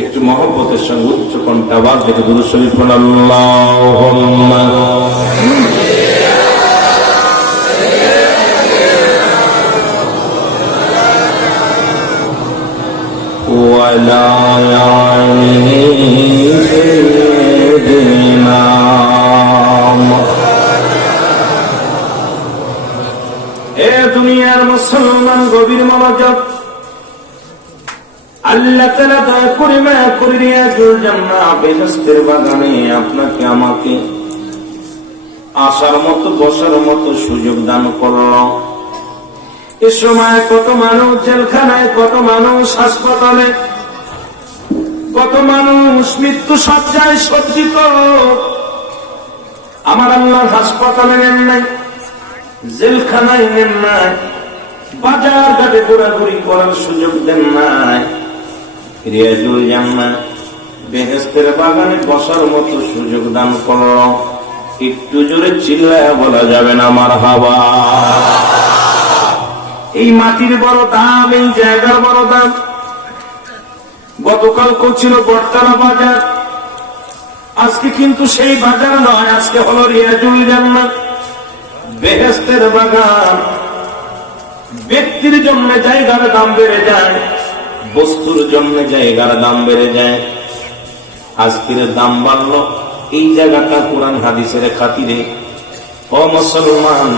একটু মহব্বতের সঙ্গে উচ্চ কণ্ঠে আওয়াজ দেখে দুরূদ শরীফ পড়ুন। আল্লাহুম্মা ওয়ালা সাইয়্যিদিনা এ দুনিয়ার মুসলমান গভীর মনোযোগ। আল্লাহ তাআলা দয়া করে মায়া করে রিয়াজুল জান্নাহ বেহেশতের বাগানে আপনাকে আমাকে আসার মতো বসার মতো সুযোগ দান করল। এ সময় কত মানুষ জেলখানায়, কত মানুষ হাসপাতালে, কত মানুষ মৃত্যু সজ্জায় সজ্জিত। আমার আল্লাহ হাসপাতালে নেন নাই, জেলখানায় নেন নাই, বাজার ঘাটে ঘোরাঘুরি করার সুযোগ দেন নাই, রিয়াজুল জান্নাহ বেহেশতের বাগানে বসার মতো সুযোগ দান করল। একটু জোরে চিল্লায়া বলা যাবে না মারহাবা। এই মাটির বড় দাম, এই জায়গার বড় দাম। গতকাল করছিল বটতলা বাজার, আজকে কিন্তু সেই বাজার নয়, আজকে হলো রিয়াজুল জান্নাহ বেহেশতের বাগান। ব্যক্তির জন্য জায়গার দাম বেড়ে যায়, বস্তুর জন্য জায়গার দাম বেড়ে যায়। আজকের দাম বাড়লো এই জায়গাটা কোরআন হাদিসের খাতিরে। ও মুসলমান,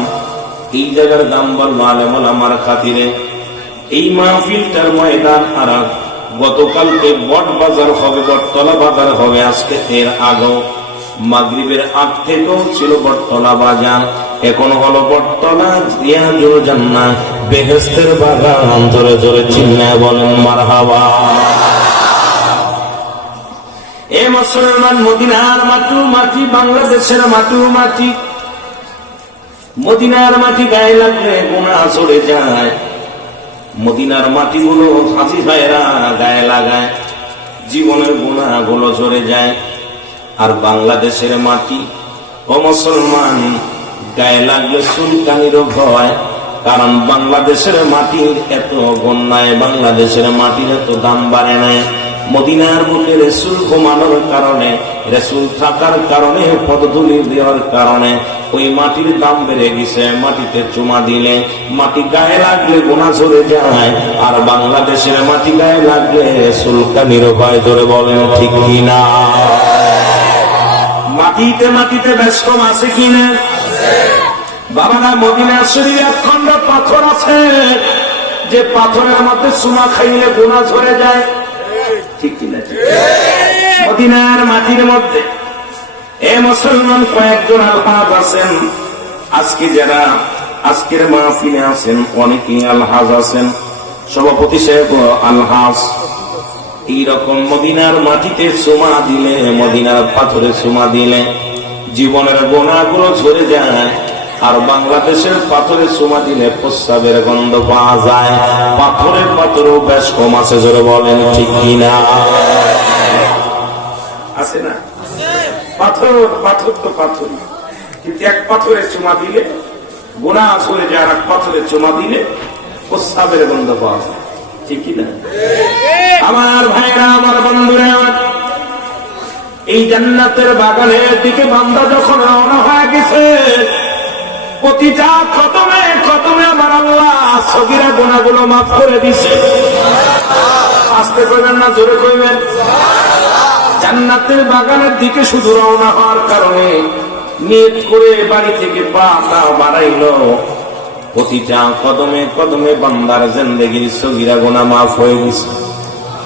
এই জায়গার দাম বাড়লো আলেম ওলামার খাতিরে। এই মাহফিলটার ময়দান আর গতকালকে বট বাজার হবে, বটতলা বাজার হবে। আজকে এর আগেও মাগরিবের আগ থেকেও ছিল বটতলা বাজার, এখন হলো বটতলা রিয়াজুল জান্নাহ বেহেশতের বাগান। জোরে জোরে চিল্লায়া বলেন মারহাবা। এ মুসলমান, মদিনার মাটি মাটি, বাংলাদেশের মাটি মাটি। মদিনার মাটি গায়ে লাগলে গুনাহ চলে যায়। মদিনার মাটিগুলো হাজি ভাইরা গায়ে লাগায়, জীবনের গুনাহগুলো ঝরে যায়। আর বাংলাদেশের মাটি, ও মুসলমান, গায়ে লাগলে চুলকানিরও ভয়। কারণ বাংলাদেশের মাটির এত গণ্যায়, বাংলাদেশের মাটির এত দাম বাড়ে নাই। মদিনার বুকে রাসূল ঘুমানোর কারণে, রাসূল থাকার কারণে, পদধূলি দেওয়ার কারণে ওই মাটির দাম বেড়ে গেছে। মাটিতে চুমা দিলে, মাটি গায়ে লাগলে গুনাহ ঝরে যায়। আর বাংলাদেশের মাটি গায়ে লাগলে চুলকানির ভয়। ধরে বলেন ঠিক কিনা? মাটিতে মাটিতে ব্যস্ত আছে কিনা? বাবারা, মদিনা শরীফে একখণ্ড পাথর আছে, যে পাথরের মধ্যে চুমা খাইলে গুনাহ ঝরে যায়। ঠিক কিনা? মদিনার মাটির মধ্যে এ মুসলমান কয়েকজন আলহাজ আছেন। আজকে যারা আজকের মাহফিলে আছেন, অনেকেই আলহাজ আছেন। সভাপতি সাহেব আলহাজ। এইরকম মদিনার মাটিতে চুমা দিলে, মদিনার পাথরে চুমা দিলে জীবনের গুনাহগুলো ঝরে যায়। আর বাংলাদেশের পাথরে চুমা দিলে প্রস্রাবের গন্ধ পাওয়া যায়। পাথরের পাথরও বেশ কম আছে। জোরে বলেন ঠিক কিনা? আছে না? পাথর পাথর তো পাথরই, কিন্তু এক পাথরে চুমা দিলে গুনাহ ঝরে যায়, আর এক পাথরে চুমা দিলে প্রস্রাবের গন্ধ পাওয়া যায়। ঠিক কিনা? আমার ভাইরা, আমার বন্ধুরা, এই জান্নাতের বাগানের দিকে বান্দা যখন রওনা হয়ে গেছে, প্রতিটা খতমে খতমে আমার আল্লাহ সগীরা গুনাহগুলো মাফ করে দিছে। আস্তে কইবেন না, জোরে কইবেন। জান্নাতের বাগানের দিকে শুধু রওনা হওয়ার কারণে নিয়ত করে বাড়ি থেকে পা বাড়াইলো, প্রতিটা কদমে কদমে বান্দার জিন্দেগির সগীরা গুনাহ মাফ হয়ে গেছে।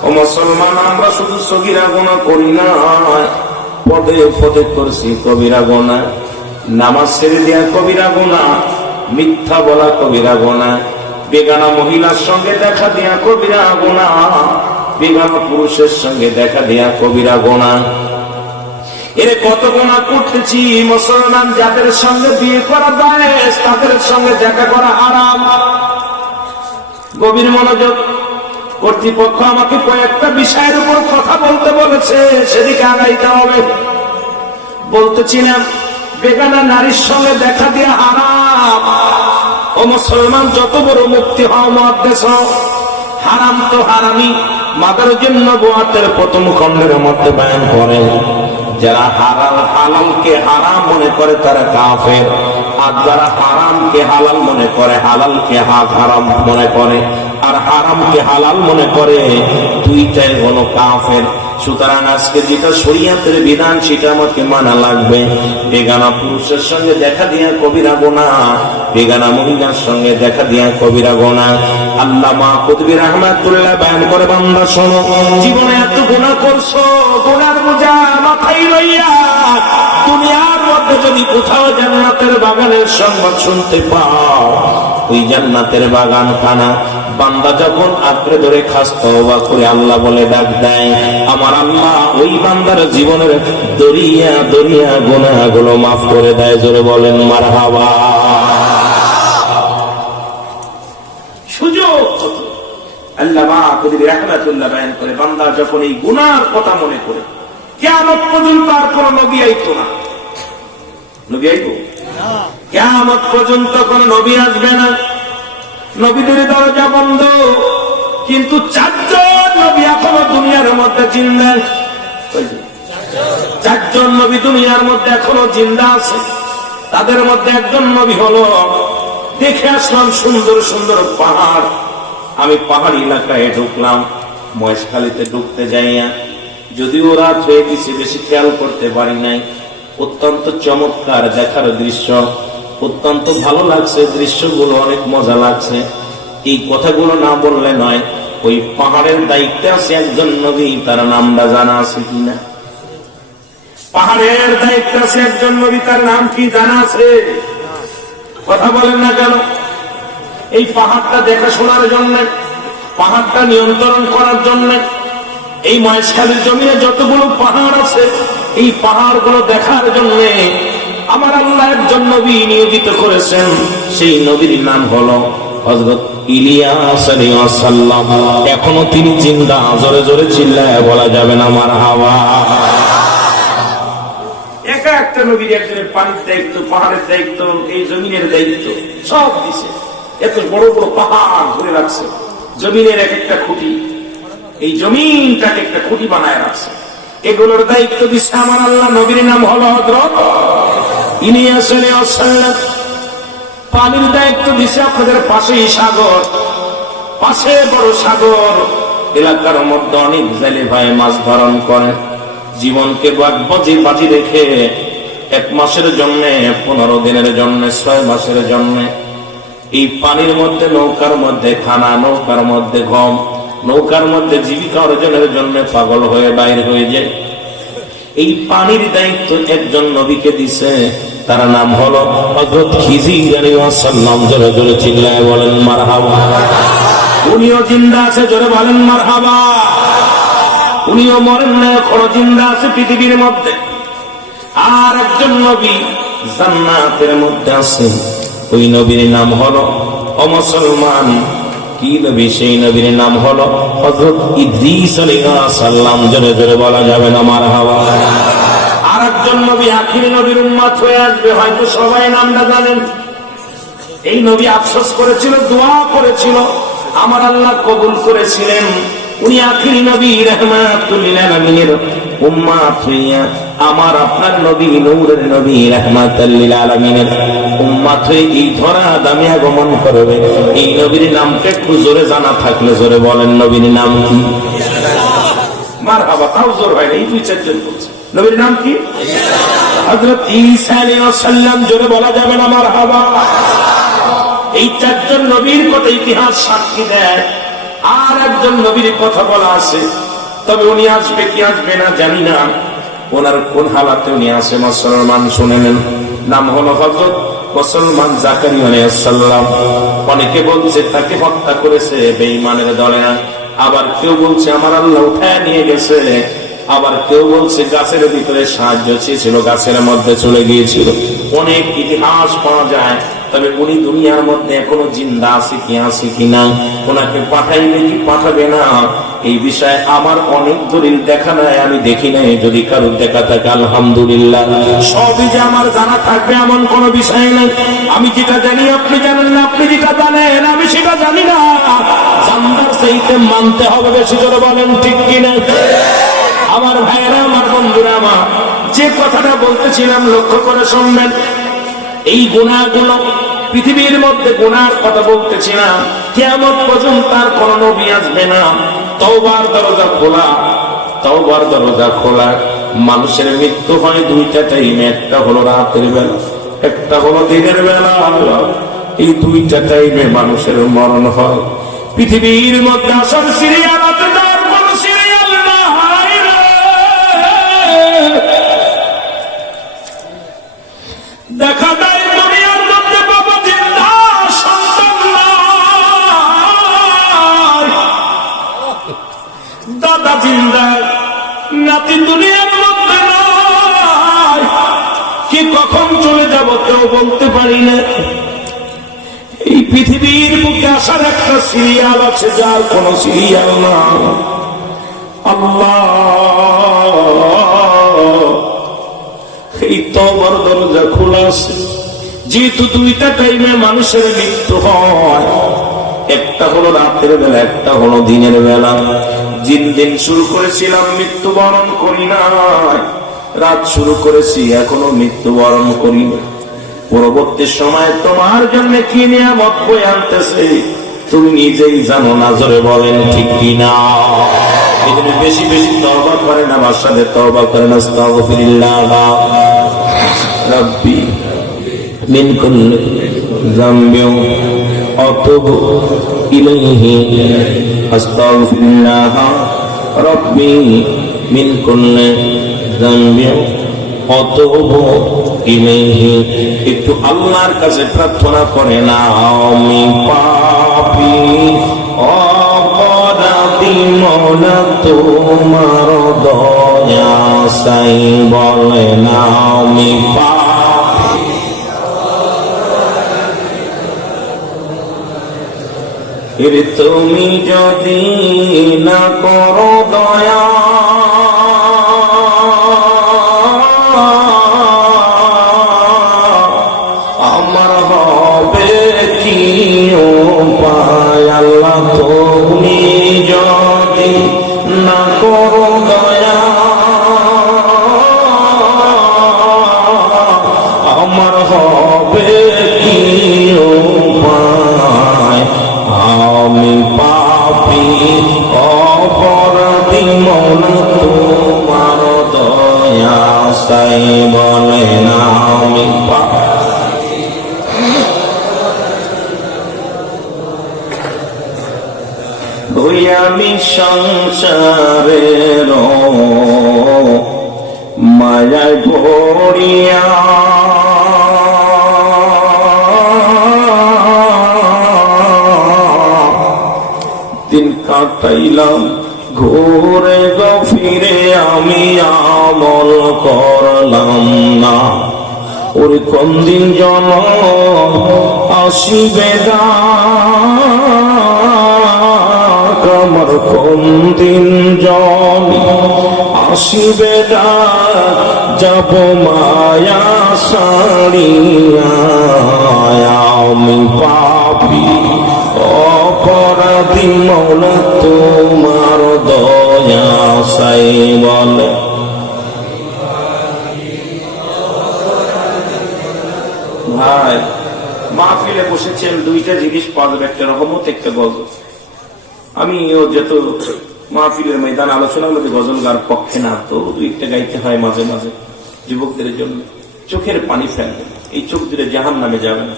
ও মুসলমান, আমরা শুধু সগীরা গুনাহ করি না, পদে পদে করছি কবিরা গুনাহ। নামাজ ছেড়ে দেয়া কবিরা গুনাহ, মিথ্যা বলা কবিরা গুনাহ, বেগানা মহিলার সঙ্গে দেখা দেয়া কবিরা গুনাহ, বেগানা পুরুষের সঙ্গে দেখা দেয়া কবিরা গুনাহ। এর কত গুনাহ করতেছি মুসলমান। যাদের সঙ্গে বিয়ে করা যায় তাদের সঙ্গে দেখা করা হারাম। গভীর মনোযোগ। কর্তৃপক্ষ আমাকে কয়েকটা বিষয়ের উপর কথা বলতে বলেছে, সেদিকে আগাইতে হবে। বলতেছিলাম বেগানা নারীর সঙ্গে দেখা দিয়ে হারাম। ও মুসলমান, যত বড় মুফতি হও, মুহাদ্দিস হও, হারাম তো হারামি। মাদারুন নবুওয়াতের প্রথম খণ্ডের মধ্যে বয়ান করে যারা হালালকে হারাম মনে করে তারা কাফের, আর যারা হারামকে হালাল মনে করে, হালালকে হারাম মনে করে, আর হারামকে হালাল মনে করে, দুইটাই হলো কাফের। সুতরাং আজকে যেটা শরীয়তের বিধান সেটা আমাকে মানা লাগবে। বেগানা পুরুষের সঙ্গে দেখা দিয়া কবিরা গুনাহ, বেগানা মহিলার সঙ্গে দেখা দিয়া কবিরা গুনাহ। আল্লামা কুতুবী রাহমাতুল্লাহ বয়ান করে, বান্দা শোনো, জীবনে এত গুনাহ করছো, গুনার বোঝা মাথায় লইয়া দুনিয়ার মধ্যে যদি কোথাও জান্নাতের বাগানের সংবাদ শুনতে পাও, ওই জান্নাতের বাগান খানা বান্দা যখন আঁকড়ে ধরে খাস তওবা করে আল্লাহ বলে ডাক দেয়, আমার আল্লাহ ওই বান্দার জীবনের দরিয়া দরিয়া গুনাহগুলো মাফ করে দেয়। জোরে বলেন মারহাবা। সুযোগ আল্লামা কুতুবী রাহমাতুল্লাহ বয়ান করে, বান্দা যখন এই গুনার কথা মনে করে, কিয়ামত পর্যন্ত আর কোন নবী আইতো না। নবী আইতো না, কিয়ামত পর্যন্ত কোন নবী আসবে না। নবীদের দরজা বন্ধ, কিন্তু 4 জন নবী এখনো দুনিয়ার মধ্যে জিন্দা। 4 জন নবী দুনিয়ার মধ্যে এখনো জিন্দা আছে। তাদের মধ্যে একজন নবী হলো, দেখে আসলাম সুন্দর সুন্দর পাহাড়। আমি পাহাড়ি এলাকায় ঢুকলাম, মহেশখালীতে ঢুকতে যাইয়া যদিও রাত হয়ে গেছে বেশি খেয়াল করতে পারি নাই। অত্যন্ত চমৎকার দেখার দৃশ্য, অত্যন্ত ভালো লাগছে, দৃশ্যগুলো অনেক মজা লাগছে। এই কথাগুলো না বললে নয়। ওই পাহাড়ের দায়িত্বে আছে একজন নবী, তার নামটা জানা আছে কিনা? পাহাড়ের দায়িত্বে আছে একজন নবী, তার নাম কি জানা আছে? কথা বলেন না কেন? এই পাহাড়টা দেখাশোনার জন্য, পাহাড়টা নিয়ন্ত্রণ করার জন্য, এই মহেশখালীর জমিনে যতগুলো পাহাড় আছে এই পাহাড়গুলো দেখার জন্য আমার আল্লাহ একজন নবী নিয়োজিত করেছেন। সেই নবীর নাম হলো হযরত ইলিয়াস আলাইহিস সালাম। এখনো তিনি জিন্দা। জোরে জোরে চিল্লায় বলা যাবে না মারহাবা। একা একটা নবীর একজনের পানির দায়িত্ব, পাহাড়ের দায়িত্ব, এই জমিনের দায়িত্ব সব দিছে। এত বড় বড় পাহাড় ধরে রাখছে, জমিনের এক একটা খুঁটি, এই জমিনটাকে একটা খুঁটি বানায় রাখছে। এগুলোর দায়িত্ব দিচ্ছে আমার আল্লাহ। নবীর নাম হলো হযরত ইলিয়াস আলাইহিস সালাম। পানির দায়িত্ব দিচ্ছে আপনাদের পাশেই সাগর, পাশে বড় সাগর, এলাকার মধ্যে অনেক জেলে ভাই মাছ ধরন করেন। জীবনকে বাজি রেখে 1 মাসের জন্য, 15 দিনের জন্য, 6 মাসের জন্য এই পানির মধ্যে, নৌকার মধ্যে খানা, নৌকার মধ্যে ঘুম, নৌকার মধ্যে জীবিকা অর্জনের জন্য পাগল হয়ে বাইরে হয়ে যায়। এই পানির দায়িত্ব একজন নবীকে দিছে, তার নাম হলো হযরত খিজির আলাইহিস সালাম। জোরে জোরে চিল্লায় বলেন মারহাবা। উনিও জিন্দা আছে, জোরে বলেন মারহাবা। উনিও মরেন না, এখনো জিন্দা আছে পৃথিবীর মধ্যে। আর একজন নবী জান্নাতের মধ্যে আছে, ওই নবীর নাম হলো, ও মুসলমান, কি নবী? সেই নবীর নাম হলো হযরত ইদ্রিস আলাইহিস সালাম। জোরে জোরে বলা যাবে না মারহাবা। আর একজন নবী আখির নবীর উম্মত হয়ে আসবে, হয়তো সবাই নামটা জানেন। এই নবী আফসোস করেছিল, দোয়া করেছিল, আমার আল্লাহ কবুল করেছিলেন। উনি আখির নবী রাহমাতুল লিল আলামিনের উম্মত হইয়া আমার আপনার নবী, নূরের নবী, রাহমাতুল লিল আলামিনের উম্মত হয়ে এই ধরা দামে আগমন করবে। এই নবীর নামটা একটু জোরে জানা থাকলে জোরে বলেন, নবীর নাম কি? মারহাবা। তাও জোর হয় না, এই 2-4 জন বলছে। নবীর নাম কি? হযরত ঈসা আলাইহিস সালাম। জোরে বলা যাবে না মারহাবা। এই 4 জন নবীর কথা ইতিহাস সাক্ষী দেয়। আর একজন নবীর কথা বলা আছে, তবে উনি আসবে কি আসবে না জানি না। ওনার কোন হালাতে উনি আসে মুসলমান শুনে নেন। নাম হলো হযরত মুসলমান জাকারিয়া আলাইহিস সালাম। অনেকে বলছে তাকে হত্যা করেছে বেঈমানের দলেরা, আবার কেউ বলছে আমার আল্লাহ উঠায় নিয়ে গেছে, আবার কেউ বলছে গাছের ভিতরে সাহায্য চেয়েছিল, গাছের মধ্যে চলে গিয়েছিল। অনেক ইতিহাস পাওয়া যায়। তবে উনি দুনিয়ার মধ্যে এখনো জিন্দা আছে কি আছে কিনা, ওনাকে পাঠাইলে কি পাঠাবে না, এই বিষয়ে আমার অনেক দলিল দেখা নাই, আমি দেখি নাই। যদি কারোর দেখা থাকে আলহামদুলিল্লাহ, সবই যে আমার জানা থাকবে এমন কোন বিষয় নাই। আমি যেটা জানি আপনি জানেন না, আপনি যেটা জানেন আমি সেটা জানি না। জানবার সেইতে মানতে হবে, বেশি করে বলেন ঠিক কিনা। আমার ভাইয়েরা, আমার বন্ধুরা, আমার যে কথাটা বলতেছিলাম লক্ষ্য করে শুনবেন। এই গুনাহগুলো পৃথিবীর মধ্যে গুনার কথা বলতেছিলাম, কিয়ামত পর্যন্ত আর কোন নবী আসবে না। তওবার দরজা খোলা, তওবার দরজা খোলা। মানুষের মৃত্যু হয় দুইটা টাইমে, একটা হলো রাতের বেলা, একটা হলো দিনের বেলা। এই দুইটা টাইমে মানুষের মরণ হয়। পৃথিবীর মধ্যে আসল সিরিয়াল আছে, তার কোন সিরিয়াল নাই রে। দেখা যায় দুনিয়ার মধ্যে বাবা জিন্দা, সন্তান নাই, দাদা জিন্দা, নাতি দুনিয়ার মধ্যে নাই। কি কখন চলে যাব কেউ বলতে পারি না। এই পৃথিবীর বুকে আসার একটা সিরিয়াল আছে, যার কোন সিরিয়াল না। আল্লাহ, এই তওবার দরজা খোলা আছে। যেহেতু দুইটা টাইমে মানুষের মৃত্যু হয়, একটা হলো রাতের বেলা, একটা হলো দিনের বেলা। দিন শুরু করেছিলাম, মৃত্যুবরণ করি নাই। রাত শুরু করেছি, এখনো মৃত্যুবরণ করি না। পরবর্তী সময় তোমার জন্য কি নিয়ামত বয়ে আনতেছে তুমি নিজেই জানো না। জোরে বলেন ঠিক কিনা। এই জন্য বেশি বেশি তওবা করেন, আমার সাথে তওবা করেন। আস্তাগফিরুল্লাহ রাব্বি মিন কুল্লি যামবিন আতুবু ইলাইহি। আস্তাগফিরুল্লাহ রাব্বি মিন কুল্লি যামবিন আতুবু ইলাইহি। একটু আল্লাহর কাছে প্রার্থনা করে না, আমি পাপী অপরাধী, মওলা তোমার দয়া চাই। বলে না, আমি পাপী। তুমি যদি না করো দয়া, আমার হবে কি উপায়। আল্লাহ, তুমি যদি না করো দয়া, আমার হবে কি উপায়। আমি পাপী অপরাধী, মওলা তোমার দয়া চাই। বলে না, আমি পাপী। ওই আমি সংসারের মায়ায় পড়িয়া, দিন কাটাইলাম ঘুরে গফিরে, আমি আমল করলাম না। ওর কোন দিন জন আসিবে ডাক, আমার কোন দিন জন আসিবে ডাক। যাব মায়া ছাড়িয়া, আমি পাপী অপরাধী, মওলা তোমার দয়া চাই। বলে ভাই, মাহফিলে বসেছেন, দুইটা জিনিস পাওয়া যাবে, একটা রহমত, একটা গজল। আমি যত মাহফিলের ময়দান আলোচনা হলো যে গজল গার পক্ষে না, তো দুইটা গাইতে হয় মাঝে মাঝে যুবকদের জন্য। চোখের পানি ফেলবে, এই চোখ দিলে জাহান নামে যাবে না।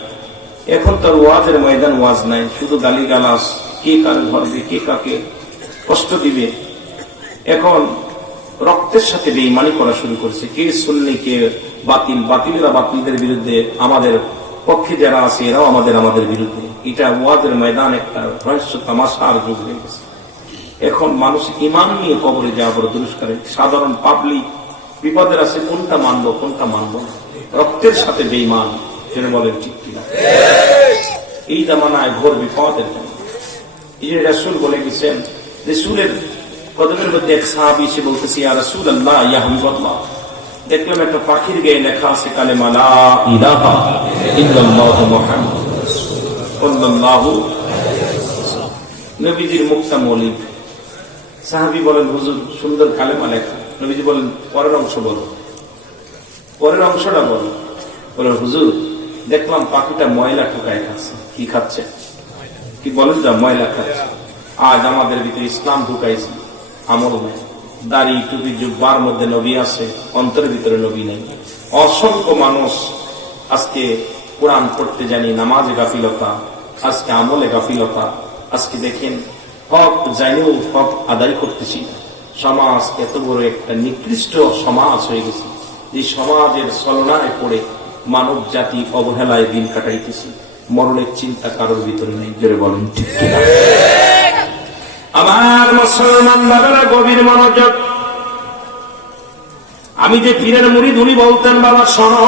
এখন তো ওয়াজের ময়দান, ওয়াজ নাই, শুধু গালি গালাস, কে কার ধরবে, কে কাকে কষ্ট দিবে। এখন রক্তের সাথে বেঈমানি করা শুরু করেছে, কে সুন্নি কে বাতিল, বাতিলেরা বাতিলদের বিরুদ্ধে, আমাদের পক্ষে যারা আছে এরাও আমাদের বিরুদ্ধে। এটা ওয়াজের ময়দান একটা রহস্য তামাশার যুগ হয়ে গেছে। এখন মানুষ ইমান নিয়ে কবরে যাওয়া বড় দুরস্কারে। সাধারণ পাবলিক বিপদের আছে, কোনটা মানবো কোনটা মানবো না। রক্তের সাথে বেঈমান, যেন বলেন ঠিক কিনা। এই জামানায় ঘোর বিপদের জন্য এই যে রাসূল বলে গেছেন, রাসূলের কদমের মধ্যে এক সাহাবী এসে বলতেছে, ইয়া রাসূলুল্লাহ, ইয়া হাবিবাল্লাহ, দেখলাম একটা পাখির গায়ে লেখা আছে কালেমা লা ইলাহা ইল্লাল্লাহু মুহাম্মাদুর সাল্লাল্লাহু আলাইহি ওয়াসাল্লাম। নবীজির মুখটা মলিন। সাহাবী বলেন, হুজুর সুন্দর কালেমা লেখা। নবীজি বলেন, পরের অংশ বলো, পরের অংশটা বলো। বলেন, হুজুর দেখলাম পাখিটা ময়লা ঠোকায় খাচ্ছে। কি খাচ্ছে? কি বলেন? যা ময়লা খাচ্ছে। আজ আমাদের ভিতরে ইসলাম ঢুকাইছে, আমল নাই। দাড়ি টুপি জুব্বার মধ্যে নবী আছে, অন্তরের ভিতরে নবী নেই। অসংখ্য মানুষ আজকে কোরআন পড়তে জানি, নামাজে গাফিলতা, আজকে আমলে গাফিলতা। আজকে দেখেন হক জানিও হক আদায় করতেছি। সমাজ এত বড় একটা নিকৃষ্ট সমাজ হয়ে গেছে, যে সমাজের ছলনায় পড়ে মানব জাতি অবহেলায় দিন কাটাইতেছি। মরণের চিন্তা কারোর ভিতরে নেই। জোরে বলেন ঠিক কিনা। আমার মুসলমান বাবারা গভীর মনোযোগ। আমি যে পীরের মুরিদ, উনি বলতেন, বাবা শোনো,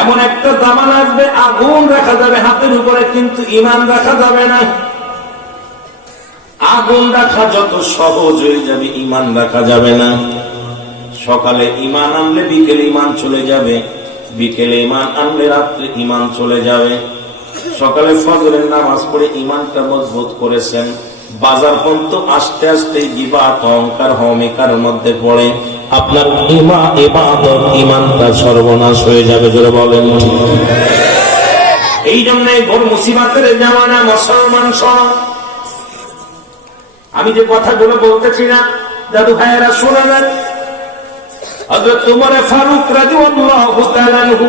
এমন একটা জামানা আসবে আগুন রাখা যাবে হাতের উপরে, কিন্তু ঈমান রাখা যাবে না। আগুন রাখা যত সহজ হয়ে যাবে, ঈমান রাখা যাবে না। সকালে ঈমান আনলে বিকেলে ঈমান চলে যাবে, বিকেলে ঈমান আনলে রাত্রে ঈমান চলে যাবে। সকালে ফজরের নামাজ পড়ে ঈমানটা মজবুত করেছেন, বাজার পর্যন্ত আস্তে আস্তে গীবাত, অহংকার, হমিকার মধ্যে পড়ে আপনার ইবাদত, ঈমানটা সর্বনাশ হয়ে যাবে। জোরে বলেন। এই জন্য বড় মুসিবতের জামানা মুসলমান সব। আমি যে কথাগুলো বলতেছি না, দাদু ভাইয়েরা শোনা যান। হযরত ওমর ফারুক রাদিয়াল্লাহু তাআলা আনহু,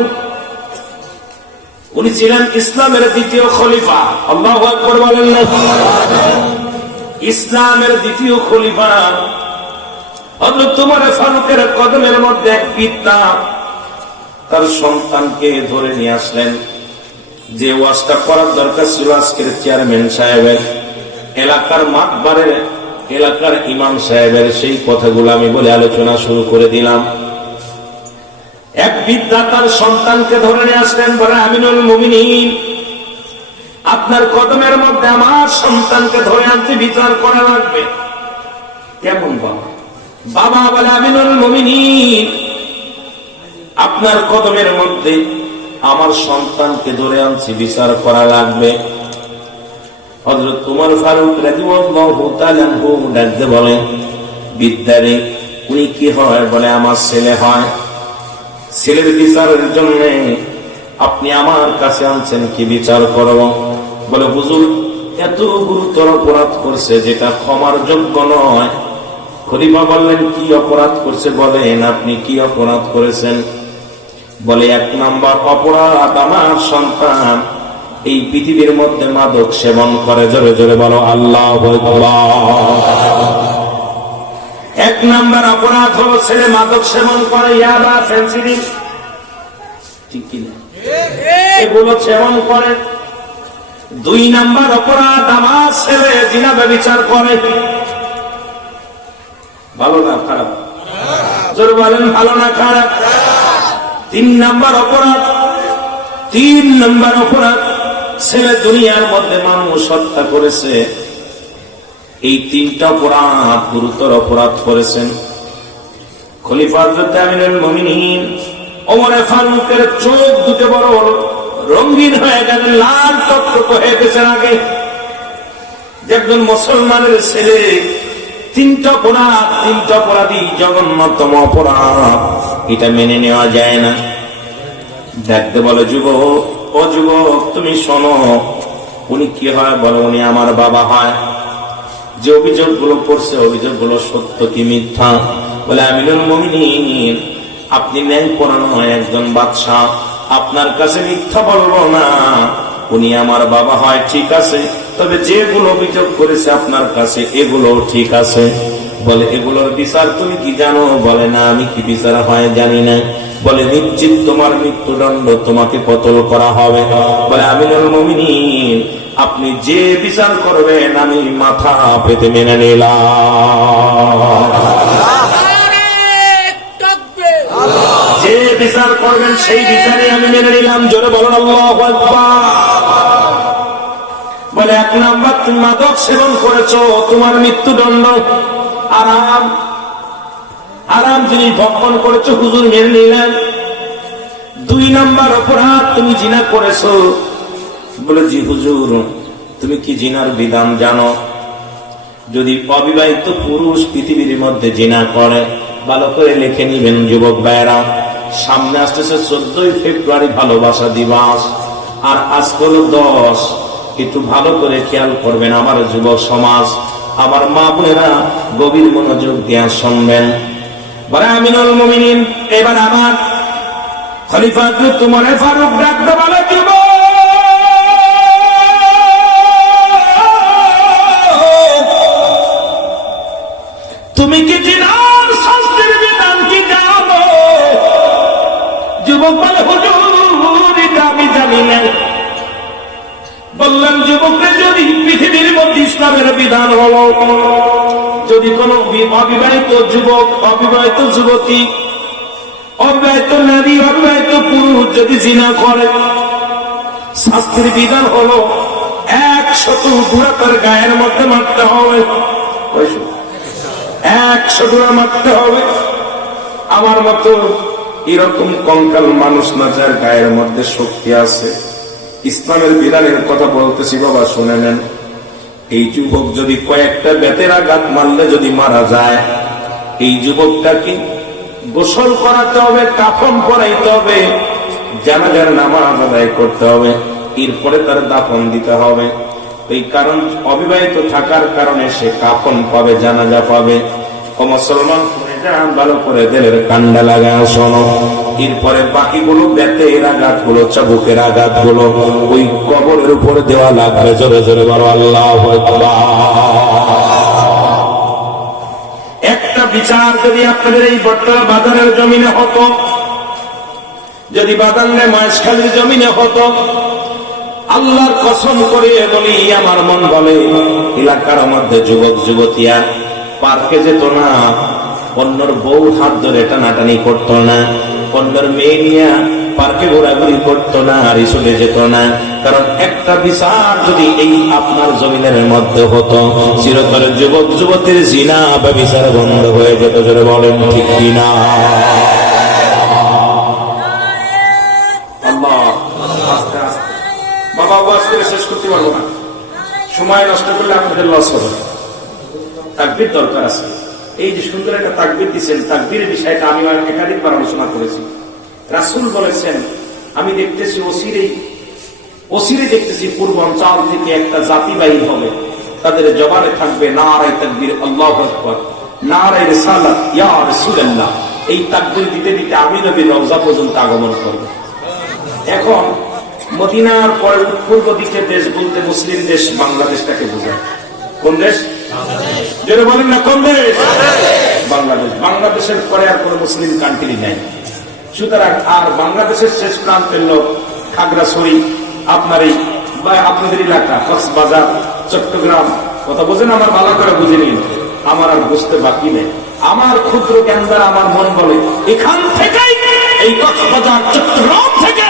উনি ছিলেন ইসলামের দ্বিতীয় খলিফা। আল্লাহু আকবার বলেন না। ইসলামের দ্বিতীয় খলিফা হযরত ওমর ফারুকের কদমের মধ্যে এক পিতা তার সন্তানকে ধরে নিয়ে আসলেন। যে ওয়াজটা করার দরকার ছিল আজকের চেয়ারম্যান সাহেবের, এলাকার মাতবারের, এলাকার ইমাম সাহেবের, সেই কথাগুলো আমি বলে আলোচনা শুরু করে দিলাম। এক পিতা তার সন্তানকে ধরে নিয়ে আসলেন, বলে, আমিনুল মুমিনিন, আপনার কদমের মধ্যে আমার সন্তানকে ধরে আনতে বিচার করা লাগবে। কেমন বাবা? বাবা বলে, আমিনুল মুমিনিন, আপনার কদমের মধ্যে আমার সন্তানকে ধরে আনছি, বিচার করা লাগবে। হযরত ওমর ফারুক রাদিয়াল্লাহু তাআলা আনহু ডাকতে বলেন, বিদ্যারে, উনি কি হয়? বলে, আমার ছেলে হয়। ছেলের বিচারের জন্য আপনি আমার কাছে আনছেন, কি বিচার করব? বলে, হুজুর এত গুরুতর অপরাধ করছে যেটা ক্ষমার যোগ্য নয়। খলিফা বললেন, কি অপরাধ করছে? বলেন, আপনি কি অপরাধ করেছেন? বলে, এক নাম্বার অপরাধ, আমার সন্তান এই পৃথিবীর মধ্যে মাদক সেবন করে। জোরে জোরে বলো আল্লাহু আকবার। এক নাম্বার অপরাধ হলো ছেলে মাদক সেবন করে, ইয়াবা, ফেন্সিডিল, ঠিক কিনা, এগুলো সেবন করে। দুই নাম্বার অপরাধ, আমার ছেলে জিনা ব্যভিচার করে। ভালো না খারাপ? জোরে বলেন, ভালো না খারাপ? তিন নাম্বার অপরাধ, তিন নাম্বার অপরাধ, ছেলে দুনিয়ার মধ্যে মানুষ হত্যা করেছে। এই তিনটা অপরাধ, গুরুতর অপরাধ করেছেন। খলিফা হযরত আমিরুল মুমিনিন ওমর ফারুকের চোখ দুটো বড় রঙিন হয়ে গেছে, লাল টকটক হয়ে গেছে। আগে একজন মুসলমানের ছেলে তিনটা অপরাধ, তিনটা অপরাধী, জঘন্যতম অপরাধ, এটা মেনে নেওয়া যায় না। দেখতে বলে, যুবক, ও যুবক, তুমি শোনো, উনি কি হয়? বলো, উনি আমার বাবা হয়। যে অভিযোগগুলো করছে, অভিযোগগুলো সত্য কি মিথ্যা? বলে, আমিরুল মুমিনিন, আপনি ন্যায়পরায়ণ একজন বাদশা, আপনার কাছে মিথ্যা বলবো না। উনি আমার বাবা হয়, ঠিক আছে, তবে যেগুলো অভিযোগ করেছে আপনার কাছে এগুলো ঠিক আছে। বলে, এগুলোর বিচার তুমি কি জানো? বলে, না, আমি কি বিচার হয় জানি না। বলে, নিশ্চিত তোমার মৃত্যুদণ্ড, তোমাকে কতল করা হবে। বলে, আমিরুল মুমিনিন, আপনি যে বিচার করবেন আমি মাথা পেতে মেনে নিলাম। যে বিচার করবেন সেই বিচারে আমি মেনে নিলাম। জোরে বলুন আল্লাহু আকবার। বলে 1 নাম্বার, তুমি মাদক সেবন করেছো, তোমার মৃত্যুদণ্ড। আরাম জিনিস ভক্ষণ করেছো, হুজুর মেনে নিলেন। 2 নাম্বার অপরাধ, তুমি জিনা করেছো। বলে জি হুজুর। তুমি কি জিনার বিধান জানো? যদি অবিবাহিত পুরুষ পৃথিবীর মধ্যে জিনা করে, ভালো করে লিখে নিবেন যুবক ভাইয়েরা, সামনে আসতেছে 14 ফেব্রুয়ারি ভালোবাসা দিবস, আর আজ হলো 10। একটু ভালো করে খেয়াল করবেন আমার যুবক সমাজ, আমার মা বোনেরা, গভীর মনোযোগ দিয়ে শুনবেন। বলে আমিনুল মুমিনিন, এবার আমার খলিফা তোমার ফারুক ডাকতে বলে যুবক, তুমি কি জিনার শাস্তির বিধান কি জানো? যুবক বলে হুজুর এটা আমি জানি না। বললেন যুবকরা, যদি পৃথিবীর মধ্যে ইসলামের বিধান হলো, যদি কোন অবিবাহিত যুবক, অবিবাহিত যুবতী, অবিবাহিত নারী, অবিবাহিত পুরুষ যদি জিনা করে, শাস্তির বিধান হলো 100 গুড়া তার গায়ের মধ্যে মারতে হবে। 100 গুড়া মারতে হবে। আমার মতো এরকম কঙ্কাল মানুষ না যার গায়ের মধ্যে শক্তি আছে। ইসলামের বিধানের কথা বলতেছি বাবা, শুনে নেন। এই যুবক যদি কয়েকটা বেতের আঘাত মারলে যদি মারা যায়, এই যুবকটাকে গোসল করাতে হবে, কাফন পরাইতে হবে, জানাজার নামাজ আদায় করতে হবে, এরপরে তার দাফন দিতে হবে। এই কারণ অবিবাহিত থাকার কারণে সে কাফন পাবে, জানাজা পাবে। ও মুসলমান, ভালো করে দিলের কান্ডা লাগা শোনো। এরপরে বাকিগুলো বেতের আঘাত গুলো, চাবুকের আঘাত গুলো ওই কবরের উপর দেওয়া লাগবে। জোরে জোরে বলো আল্লাহু আকবার। একটা বিচার যদি আপনাদের এই বটতলা বাজারের জমিনে হতো, যদি বাদাঙ্গে মহেশখালীর জমিনে হতো, আল্লাহর কসম করে বলি, আমার মন বলে এলাকার মধ্যে যুবক যুবতীরা পার্কে যেত না, অন্যর বউ হাত ধরে টানাটানি করতো না, অন্যর মেয়ে নিয়ে পার্কে ঘোরাঘুরি করতো না, রিসোর্টে যেত না। কারণ একটা বিচার যদি এই আপনার জমিনের মধ্যে হতো, চিরতরে যুবক যুবতীর জিনা বা বিচার বন্ধ হয়ে যেত। জোরে বলেন ঠিক কিনা? বাবা ওয়াজ করে শেষ করতে পারবো না, সময় নষ্ট করলে আপনাদের লস হবে। তাকবীর দরকার আছে। এই যে সুন্দর একটা তাকবীর দিচ্ছেন, তাকবীরের বিষয়টা আমি একাধিকবার আলোচনা করেছি। রাসূল বলেছেন, আমি দেখতেছি অচিরেই দেখতেছি পূর্বাঞ্চল থেকে একটা জাতি বাহির হবে, তাদের জবানে থাকবে নারায়ে তাকবীর, আল্লাহু আকবার, নারায়ে রিসালাত, ইয়া রাসূলুল্লাহ। এই তাকবীর দিতে দিতে আমি নবীর রওজা পর্যন্ত আগমন করব। এখন মদিনার পরে পূর্ব দিকের দেশ বলতে মুসলিম দেশ বাংলাদেশটাকে বোঝায়। কোন দেশ? যেটা বলেন না, কোন দেশ? বাংলাদেশ। বাংলাদেশের পরে আর কোন মুসলিম কান্ট্রি নাই। সুতরাং আর বাংলাদেশের শেষ প্রান্তের লোক খাগড়াছড়ি, আপনার এই বা আপনাদের এলাকা কক্সবাজার, চট্টগ্রাম, কথা বোঝেন? আমার ভালো করে বুঝে নিন, আমার আর বুঝতে বাকি নেই। আমার ক্ষুদ্র জ্ঞান দ্বারা আমার মন বলে এখান থেকেই, এই কক্সবাজার চট্টগ্রাম থেকে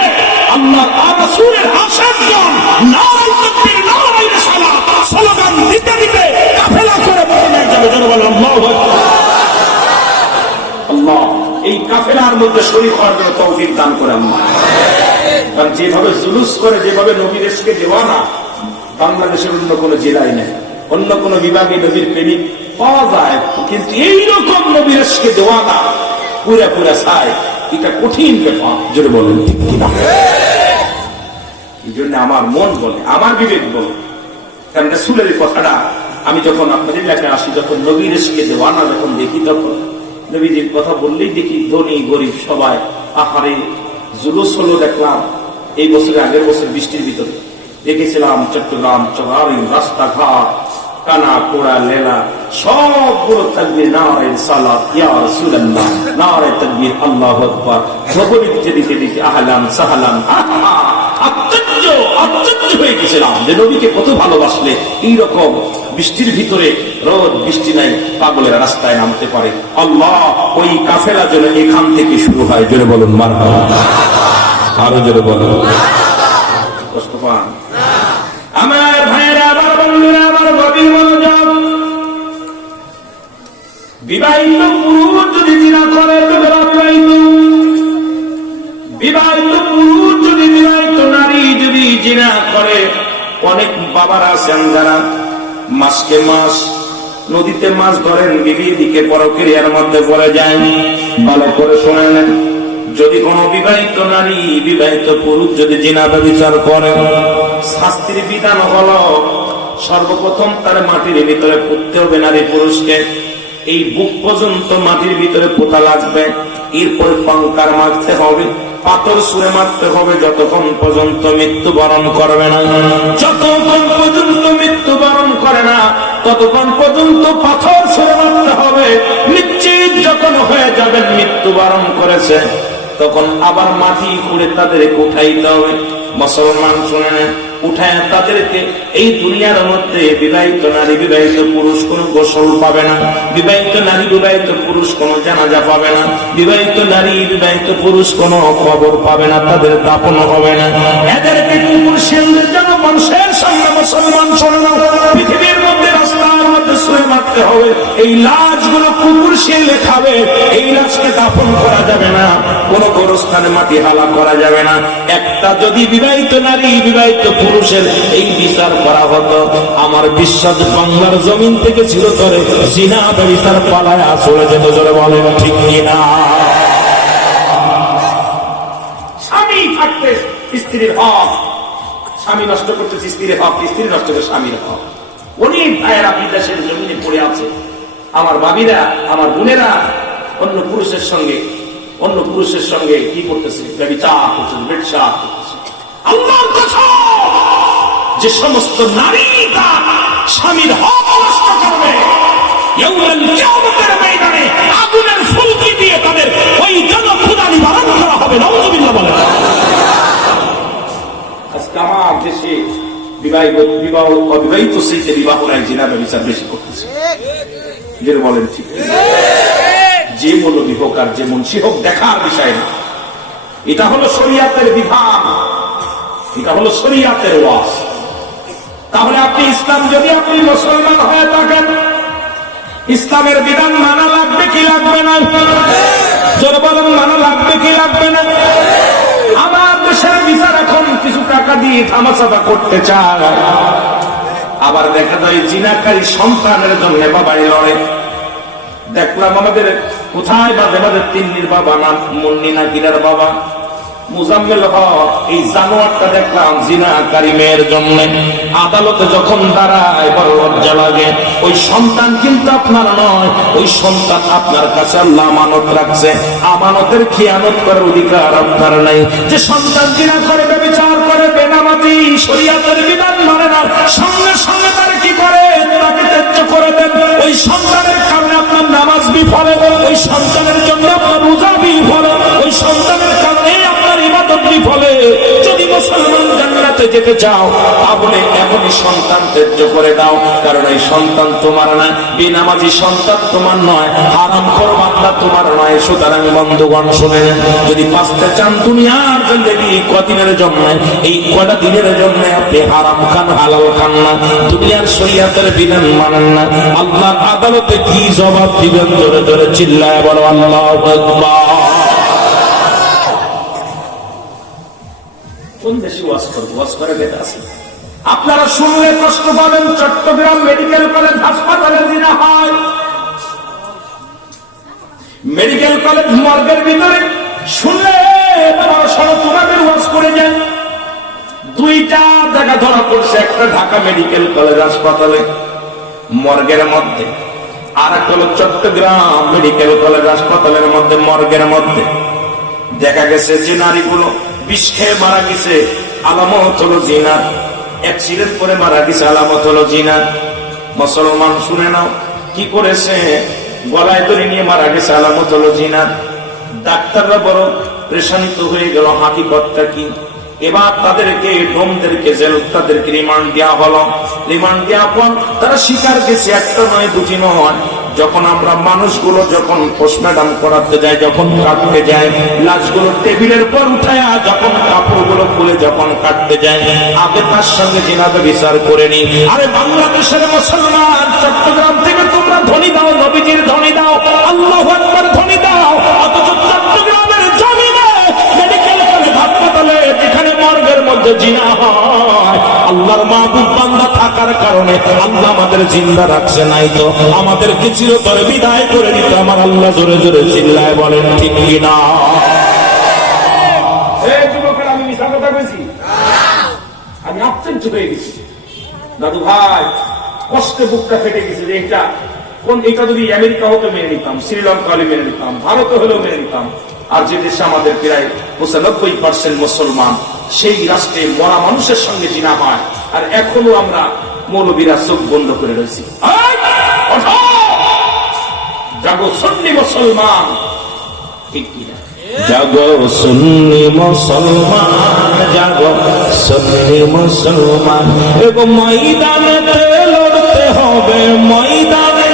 আল্লাহ আর রাসূলের আশাদগণ নারায়ে তাকবীর, নারায়ে রিসালাত স্লোগান দিতে দিতে কাফেলা করে মদিনায় যাবে। যারা বলে আল্লাহু আকবার। আল্লাহ এই কাফেলার মধ্যে শরীক হওয়ার জন্য তৌফিক দান করে আল্লাহ। কারণ যেভাবে জুলুস করে, যেভাবে নবীর ইশকে দেওয়ানা, বাংলাদেশের অন্য কোনো জেলায় নেই, অন্য কোনো বিভাগে নবীর প্রেমিক পাওয়া যায়, কিন্তু এইরকম নবীর ইশকে দেওয়ানা পুরা পুরা চায়, এটা কঠিন ব্যাপার। জোরে বলেন ঠিক কিনা? এই জন্য আমার মন বলে, আমার বিবেক বলে, কারণ রাসূলের কথাটা আমি যখন আপনাদের এলাকায় আসি, যখন নবীর ইশকে দেওয়ানা যখন দেখি, তখন নবীজির কথা বললেই দেখি ধনী গরিব সবাই আহারে জুলুস হলো। দেখলাম এই বছরের আগের বছর বৃষ্টির ভিতরে দেখেছিলাম চট্টগ্রাম চরারি রাস্তাঘাট কানা কোড়া লেলা সবগুলো তাকবীর, নারায়ে রিসালাত, ইয়া রাসূলুল্লাহ, নারায়ে তাকবীর, আল্লাহু আকবার। খবর দিতে দিতে দিতে আহলান সাহলান, আশ্চর্য হয়ে গেছিলাম যে নবীকে কত ভালোবাসলে এইরকম বৃষ্টির ভিতরে, রোদ বৃষ্টি নাই, পাগলের রাস্তায় নামতে পারে। আল্লাহ ওই কাফেলা যেন এখান থেকে শুরু হয়। জোরে বলুন মারহাবা, আরো জোরে বলুন। কষ্ট পান আমার ভাইয়েরা, আমার বন্ধুরা, আমার গভীর মনোযোগ। বিবাহিত পুরুষ যদি জিনা করে তো বিবাহিত, বিবাহিত পুরুষ যদি, বিবাহিত নারী যদি জিনা করে, অনেক বাবারা আছেন যারা মাসকে মাস নদীতে মাছ ধরেন, বিবি দিকে পরক্রিয়ার মধ্যে পড়ে যায়। ভালো করে শুনে নেন, যদি কোন বিবাহিত নারী, বিবাহিত পুরুষ যদি জিনা ব্যভিচার করে, শাস্তির বিধান হলো সর্বপ্রথম তার মাটির ভিতরে পুঁততে হবে নারী পুরুষকে। এই বুক পর্যন্ত মাটির ভিতরে পোতা লাগবে, এরপরে কঙ্কার মারতে হবে, পাথর ছুঁড়ে মারতে হবে, যতক্ষণ পর্যন্ত মৃত্যুবরণ করবে না। যতক্ষণ পর্যন্ত মৃত্যুবরণ করে না ততক্ষণ পর্যন্ত পাথর ছুঁড়ে মারতে হবে। নিশ্চিত যখন হয়ে যাবেন মৃত্যুবরণ করেছে, তখন আবার মাটি খুঁড়ে তাদেরকে উঠাইতে হবে। মুসলমান শুনে নেন, উঠায় তাদেরকে এই দুনিয়ার মধ্যে বিবাহিত নারী, বিবাহিত পুরুষ কোন গোসল পাবে না, বিবাহিত নারী, বিবাহিত পুরুষ কোন জানাজা পাবে না, বিবাহিত নারী, বিবাহিত পুরুষ কোন কবর পাবে না, তাদের দাফন হবে না। এদেরকে কুকুর শিলদের জন্য মানুষের সঙ্গে মুসলমান শুনে না, পৃথিবীর মধ্যে রাস্তার মধ্যে ছুঁড়ে মারতে হবে। এই লাশগুলো কুকুর শিলে খাবে, এই লাশকে দাফন করা যাবে না, কোন গোরস্থানে মাটি হালা করা যাবে না। একটা যদি বিবাহিত নারী, বিবাহিত পুরুষের এই বিচার করা হতো, আমার বিশ্বাস বাংলার জমিন থেকে চিরতরে জিনা ব্যভিচার পালায় চলে যেত। জোরে বলেন ঠিক কিনা? স্বামী থাকতে স্ত্রীর হক, স্বামী নষ্ট করতেছে স্ত্রীর হক, স্ত্রী নষ্ট করে স্বামীর হক। অনেক ভাইয়েরা বিদেশের জমিনে পড়ে আছে, আমার ভাবিরা, আমার বোনেরা অন্য পুরুষের সঙ্গে কি করতেছে? ব্যভিচার করতেছে, বেশ্যা করতেছে। আল্লাহর কসম, যে সমস্ত নারী তার স্বামীর হক নষ্ট করবে, ইয়াউমুল কিয়ামতের ময়দানে আগুনের ফুলকি দিয়ে তাদের ওই জনক্ষুধা নিবারণ করা হবে। নাউযুবিল্লাহ বলেন। আজকে আমার দেশে অবিবাহিত স্ত্রীতে বিবাহরাই জিনা ব্যভিচার বেশি করতেছে। যেটা বলেন ঠিক, যে মৌলবী হোক আর যে মুন্সি হোক দেখার বিষয় না। এটা হলো শরিয়াতের বিধান, এটা হলো শরিয়াতের ওয়াজ। তাহলে আপনি ইসলাম, যদি আপনি মুসলমান হয়ে থাকেন, ইসলামের বিধান মানা লাগবে কি লাগবে না? জোরে বলেন, মানা লাগবে কি লাগবে না? আমার দেশের বিচার এখন কিছু টাকা দিয়ে থামাচাপা করতে চায়, আবার দেখা যায় জিনাকারী সন্তানের জন্য বাবাই লড়ে। দেখলাম আমাদের কোথায় বাজে বাজে তিন্নির বাবা না মুন্নি না কিরার বাবা মুজাম্মেল হক, এই জানোয়ারটা দেখলাম জিনাকারী মেয়ের জন্য আদালতে যখন দাঁড়ায় বড় লজ্জা লাগে। ওই সন্তান কিন্তু আপনার নয়, ওই সন্তান আপনার কাছে আল্লাহ আমানত রাখছে। আমানতের খেয়ানত করার অধিকার আপনার নাই। যে সন্তান জিনা করে, ব্যভিচার করে, বেনামাজি, শরিয়াতের বিধান মানে না, সঙ্গে সঙ্গে তারা কি করে? তাকে ত্যায্য করে দেন। ওই সন্তানের কারণে আপনার নামাজ বিফলে, ওই সন্তানের জন্য আপনার রোজা বিফলে, ওই সন্তানের কারণে আপনার ইবাদত বিফলে। যদি মুসলমান জান্নাতে যেতে চাও, তাহলে এখনই সন্তান ত্যায্য করে দাও, কারণ এই সন্তান তোমার না, বেনামাজি সন্তান তোমার নয়, হারামখোর বান্দা তোমার নয়। সুতরাং বন্ধুগণ শুনে নেন, যদি বাঁচতে চান দুনিয়ার জিন্দেগি কদিনের জন্য, এই কয়টা দিনের জন্য আপনি হারাম খান, হালাল খান না, দুনিয়ার শরিয়াতের বিধান মানেন না, আল্লাহর আদালতে কি জবাব দিবেন? জোরে জোরে চিল্লায় বলো আল্লাহু আকবার। কোন দেশে ওয়াজ করবো? ওয়াজ করে বেটা আছে, আপনারা শুনলে কষ্ট পাবেন। চট্টগ্রাম মেডিকেল কলেজ হাসপাতালে জিনা হয়, মেডিকেল কলেজ মর্গের ভিতরে শুনলে তোমাদের ওয়াজ করে যান। দুইটা জায়গা ধরা পড়ছে, একটা ঢাকা মেডিকেল কলেজ হাসপাতালে মর্গের মধ্যে, আর একটা হলো চট্টগ্রাম মেডিকেল কলেজ হাসপাতালের মধ্যে মর্গের মধ্যে। দেখা গেছে যে নারীগুলো বিষ খেয়ে মারা গেছে, আলামত হলো জিনা। অ্যাক্সিডেন্ট করে মারা গেছে, আলামত হলো জিনা। মুসলমান শুনে নাও, কি করেছে? গলায় দড়ি নিয়ে মারা গেছে, আলামত হলো জিনা। ডাক্তাররা বড় প্রেশানিত হয়ে গেল, হাকিকতটা কি? এবার তাদেরকে ডোমদেরকে জেল তাদেরকে রিমান্ড দেওয়া হলো। রিমান্ড দেওয়ার পর তারা স্বীকার গেছে, একটা নয় দুটি নয়। যখন আমরা মানুষগুলো যখন পোস্টমর্টম করাতে যাই, যখন কাটতে যাই, লাশগুলো টেবিলের পর উঠায়া যখন কাপড়গুলো খুলে যখন কাটতে যায়, আগে তার সঙ্গে জিনাদা বিচার করে নি। আরে বাংলাদেশের মুসলমান, চট্টগ্রাম থেকে তোমরা ধ্বনি দাও, নবীজির ধ্বনি দাও, আল্লাহু আকবার ধ্বনি দাও, অথচ চট্টগ্রামের জমিনে মেডিকেল কলেজ হাসপাতালে যেখানে মর্গের মধ্যে জিনা হয়, আল্লাহর মাহবুব বান্দা থাকার কারণে আল্লাহ আমাদের জিন্দা রাখছে, নাই তো আমাদেরকে চিরতরে বিদায় করে দিত। আমার আল্লাহ জোরে জোরে চিল্লায় বলেন ঠিক কিনা? যুবকের আমি মিশা কথা বলছি, আমি আশ্চর্য হয়ে গেছি। দাদু ভাই কষ্টে বুকটা ফেটে গেছে যে এটা যদি আমেরিকা হতো মেনে নিতাম, শ্রীলঙ্কা হলে মেনে নিতাম, ভারত হলেও মেনে নিতাম। আর যে দেশে আমাদের প্রায় 95% মুসলমান, সেই রাষ্ট্রে মরা মানুষের সঙ্গে জিনা হয়, আর এখনো আমরা মৌলবীরা চোখ বন্ধ করে রয়েছি। জাগো সুন্নি মুসলমান, ঠিক কিনা? জাগো সুন্নি মুসলমান, জাগো সুন্নি মুসলমান, এবং ময়দানে লড়তে হবে, ময়দানে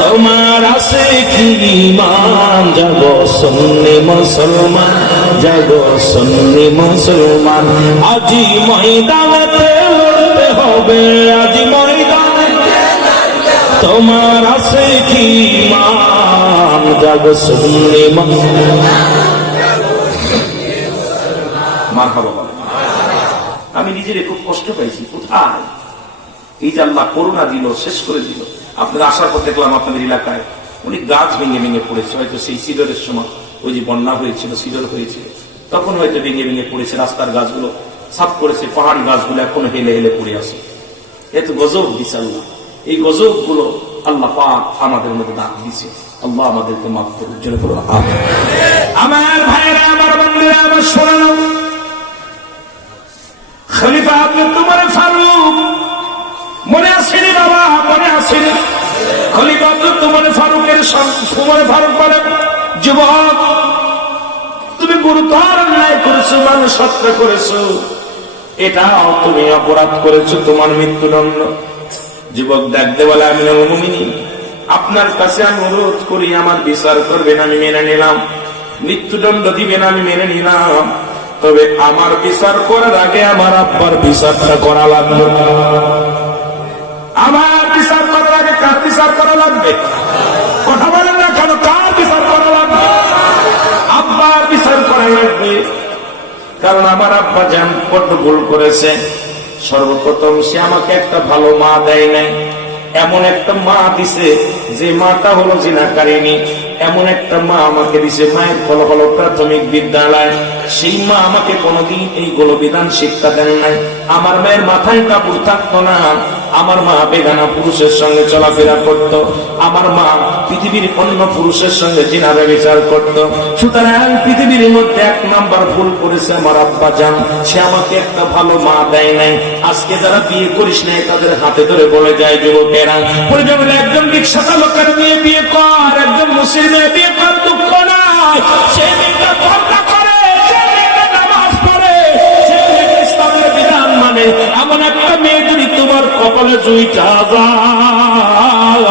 তোমার আছে কি ঈমান। জাগো সুন্নি মুসলমান, জাগো সুন্নি মুসলমান, আজি ময়দানে লড়তে হবে, আজি ময়দানে তোমার আছে কি ঈমান। জাগো সুন্নি মুসলমান, মারহাবা বলেন। আমি নিজের খুব কষ্ট পাইছি, কোথায় এই যে আল্লাহ করোনা দিল, শেষ করে দিল। আপনারা আসার পর দেখলাম আপনাদের এলাকায় অনেক গাছ ভেঙে ভেঙে পড়েছে, হয়তো সেই সিডরের সময় ওই যে বন্যা হয়েছিল, সিডর হয়েছিল, তখন হয়তো ভেঙে ভেঙে পড়েছে। রাস্তার গাছগুলো সাফ করেছে, পাহাড়ি গাছগুলো এখন হেলে হেলে পড়ে আছে। এত গজব দিছে আল্লাহ। এই গজব গুলো আল্লাহ পাক আমাদের মধ্যে দান দিছে। আল্লাহ আমাদেরকে মাফ করুন, জোরে বলুন আমিন। আমার ভাইরা, আমার বন্ধুরা, আমার শোনানো খলিফা আব্দুল উমর ফারুক, মনে আসেনি বাবা, মনে আসেনি? খলিফা আব্দুল উমর ফারুকের উমর ফারুক বলেন, যুবক তুমি গুরুতর অন্যায় করেছো, মানুষ হত্যা করেছো, এটাও তুমি অপরাধ করেছো, তোমার মৃত্যুদণ্ড। যুবক ডাকতে বলে, আমিনুল মুমিনিন, আপনার কাছে আমি অনুরোধ করি, আমার বিচার করবেন, আমি মেনে নিলাম। মৃত্যুদণ্ড দিবেন, আমি মেনে নিলাম। তবে আমার বিচার করার আগে আমার আব্বার বিচারটা করা লাগবে। আমার বিচার করার আগে কার বিচার করা লাগবে? কথা বলেন না কেন? কার বিচার করা লাগবে? আব্বার বিচার করা লাগবে। কারণ আমার আব্বা জান কত ভুল করেছে। সর্বপ্রথম সে আমাকে একটা ভালো মা দেয় নাই, এমন একটা মা দিছে যে মাটা হলো জিনাকারিনী। এমন একটা মা আমাকে দিছে, মায়ের ফল হলো প্রাথমিক বিদ্যালয়। সেই মা আমাকে কোনোদিন এইগুলো বিধান শিক্ষা দেন নাই। আমার মায়ের মাথায় কাপড় থাকতো না, আমার মা বেগানা পুরুষের সঙ্গে চলাফেরা করত, আমার মা পৃথিবীর অন্য পুরুষের সঙ্গে জিনা ব্যভিচার করত। সুতরাং পৃথিবীর মধ্যে 1 নাম্বার ভুল করেছে আমার আব্বা জান, সে আমাকে একটা ভালো মা দেয় নাই। আজকে যারা বিয়ে করিস নাই তাদের হাতে ধরে বলে যায় যুবকেরা, পরিবারের একজন রিক্সা চালকের মেয়ে বিয়ে কর, একজন মুসলিমের বিয়ে কর, দুঃখ নাই। সে মেয়েটা পর্দা করে, সে মেয়েটা নামাজ পড়ে, সে মেয়েটা ইসলামের বিধান মানে। এমন একটা মেয়ে যদি তোমার কপালে জুইটা যায়,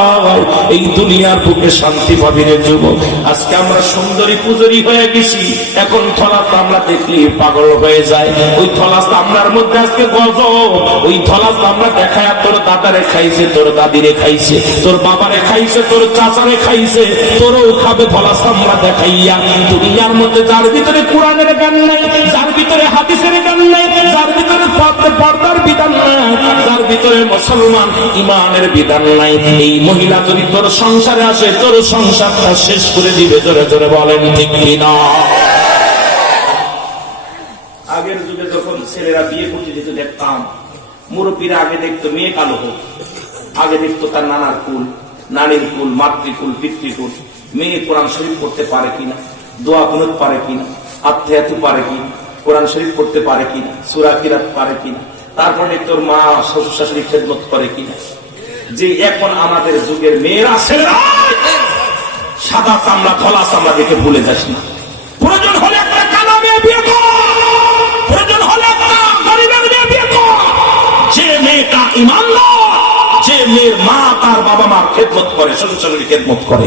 এই দুনিয়ার বুকে শান্তি পাবি রে যুবক। আজকে আমরা সুন্দরী পুজোরি হয়ে গেছি, এখন থলাস আমরা দেখলি পাগল হয়ে যায়। ওই থলাস আমরার মধ্যে আজকে গজব, ওই থলাস আমরা দেখায় তোর দাদারে খাইছে, তোর দাদিরে খাইছে, তোর বাবারে খাইছে, তোর চাচারে খাইছে, তোরও খাবে থলাস আমরা দেখাইয়া। দুনিয়ার মধ্যে যার ভিতরে কোরআনের জ্ঞান নাই, যার ভিতরে হাদিসের জ্ঞান নাই, যার ভিতরে পর্দার বিধান নাই, যার ভিতরে মুসলমান ইমানের বিধান নাই, এই মহিলা যদি তোর সংসারে আসে, তোর সংসারটা শেষ করে দিবে। জোরে জোরে বলেন ঠিক কিনা? আগের যুগে যখন ছেলেরা বিয়ে করতে যেত, দেখতাম মুরব্বীরা আগে দেখতো মেয়ে কালো হোক, আগে দেখতো তার নানার কুল, নানির কুল, মাতৃকুল, পিতৃকুল, মেয়ে কোরআন শরীফ পড়তে পারে কিনা, দোয়া কুনুত পারে কিনা, আত্মায়াতু পারে কিনা, কোরআন শরীফ পড়তে পারে কিনা, সূরা কিরাত পারে কিনা, তারপরে তোর মা শ্বশুর শাশুড়ি খেদমত করে কিনা। যে এখন আমাদের যুগের মেয়েরা ছেলেরা সাদা চামড়া, ধলা চামড়া দেখে ভুলে যাস না। প্রয়োজন হলে একটা কালো মেয়ে বিয়ে কর, যে মেয়েটা ঈমানদার, যে মেয়ের মা তার বাবা মার খেদমত করে, শ্বশুর খেদমত করে,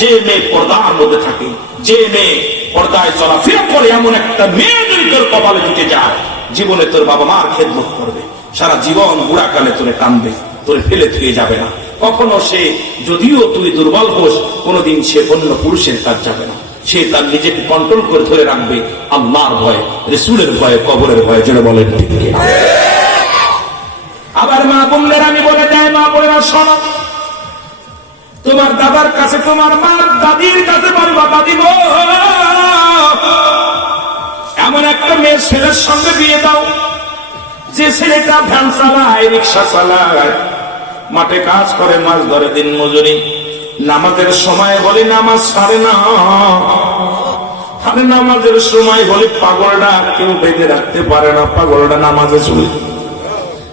যে মেয়ে পর্দার মধ্যে থাকে, যে মেয়ে পর্দায় চলাফেরা করে, এমন একটা মেয়ে যদি তোর কপালে জুটে যায়, জীবনে তোর বাবা মার খেদমত করবে, সারা জীবন বুড়াকালে তোরে টানবে, তোরে ফেলে থুয়ে যাবে না কখনো। সে যদিও তুই দুর্বল হোস, কোনোদিন সে অন্য পুরুষের কাজ যাবে না। সে তার নিজেকে কন্ট্রোল করে ধরে রাখবে আল্লাহর ভয়ে, রাসূলের ভয়ে, কবরের ভয়ে। যেন বলেন ঠিক কি? আবার মা বোনদের আমি বলে যাই, মা বোনেরা শোনো, তোমার দাদার কাছে, তোমার মা দাদির কাছে বলবা, দাদি গো, এমন একটা মেয়ের ছেলের সঙ্গে বিয়ে দাও, যে ছেলেটা ভ্যান চালায়, রিক্সা চালায়, মাঠে কাজ করে, মাছ ধরে, দিন মজুরি, নামাজের সময় বলি নামাজ ছাড়ে না, আরে নামাজের সময় বলি পাগলটা কেউ বেঁধে রাখতে পারে না, পাগলটা নামাজে চলে,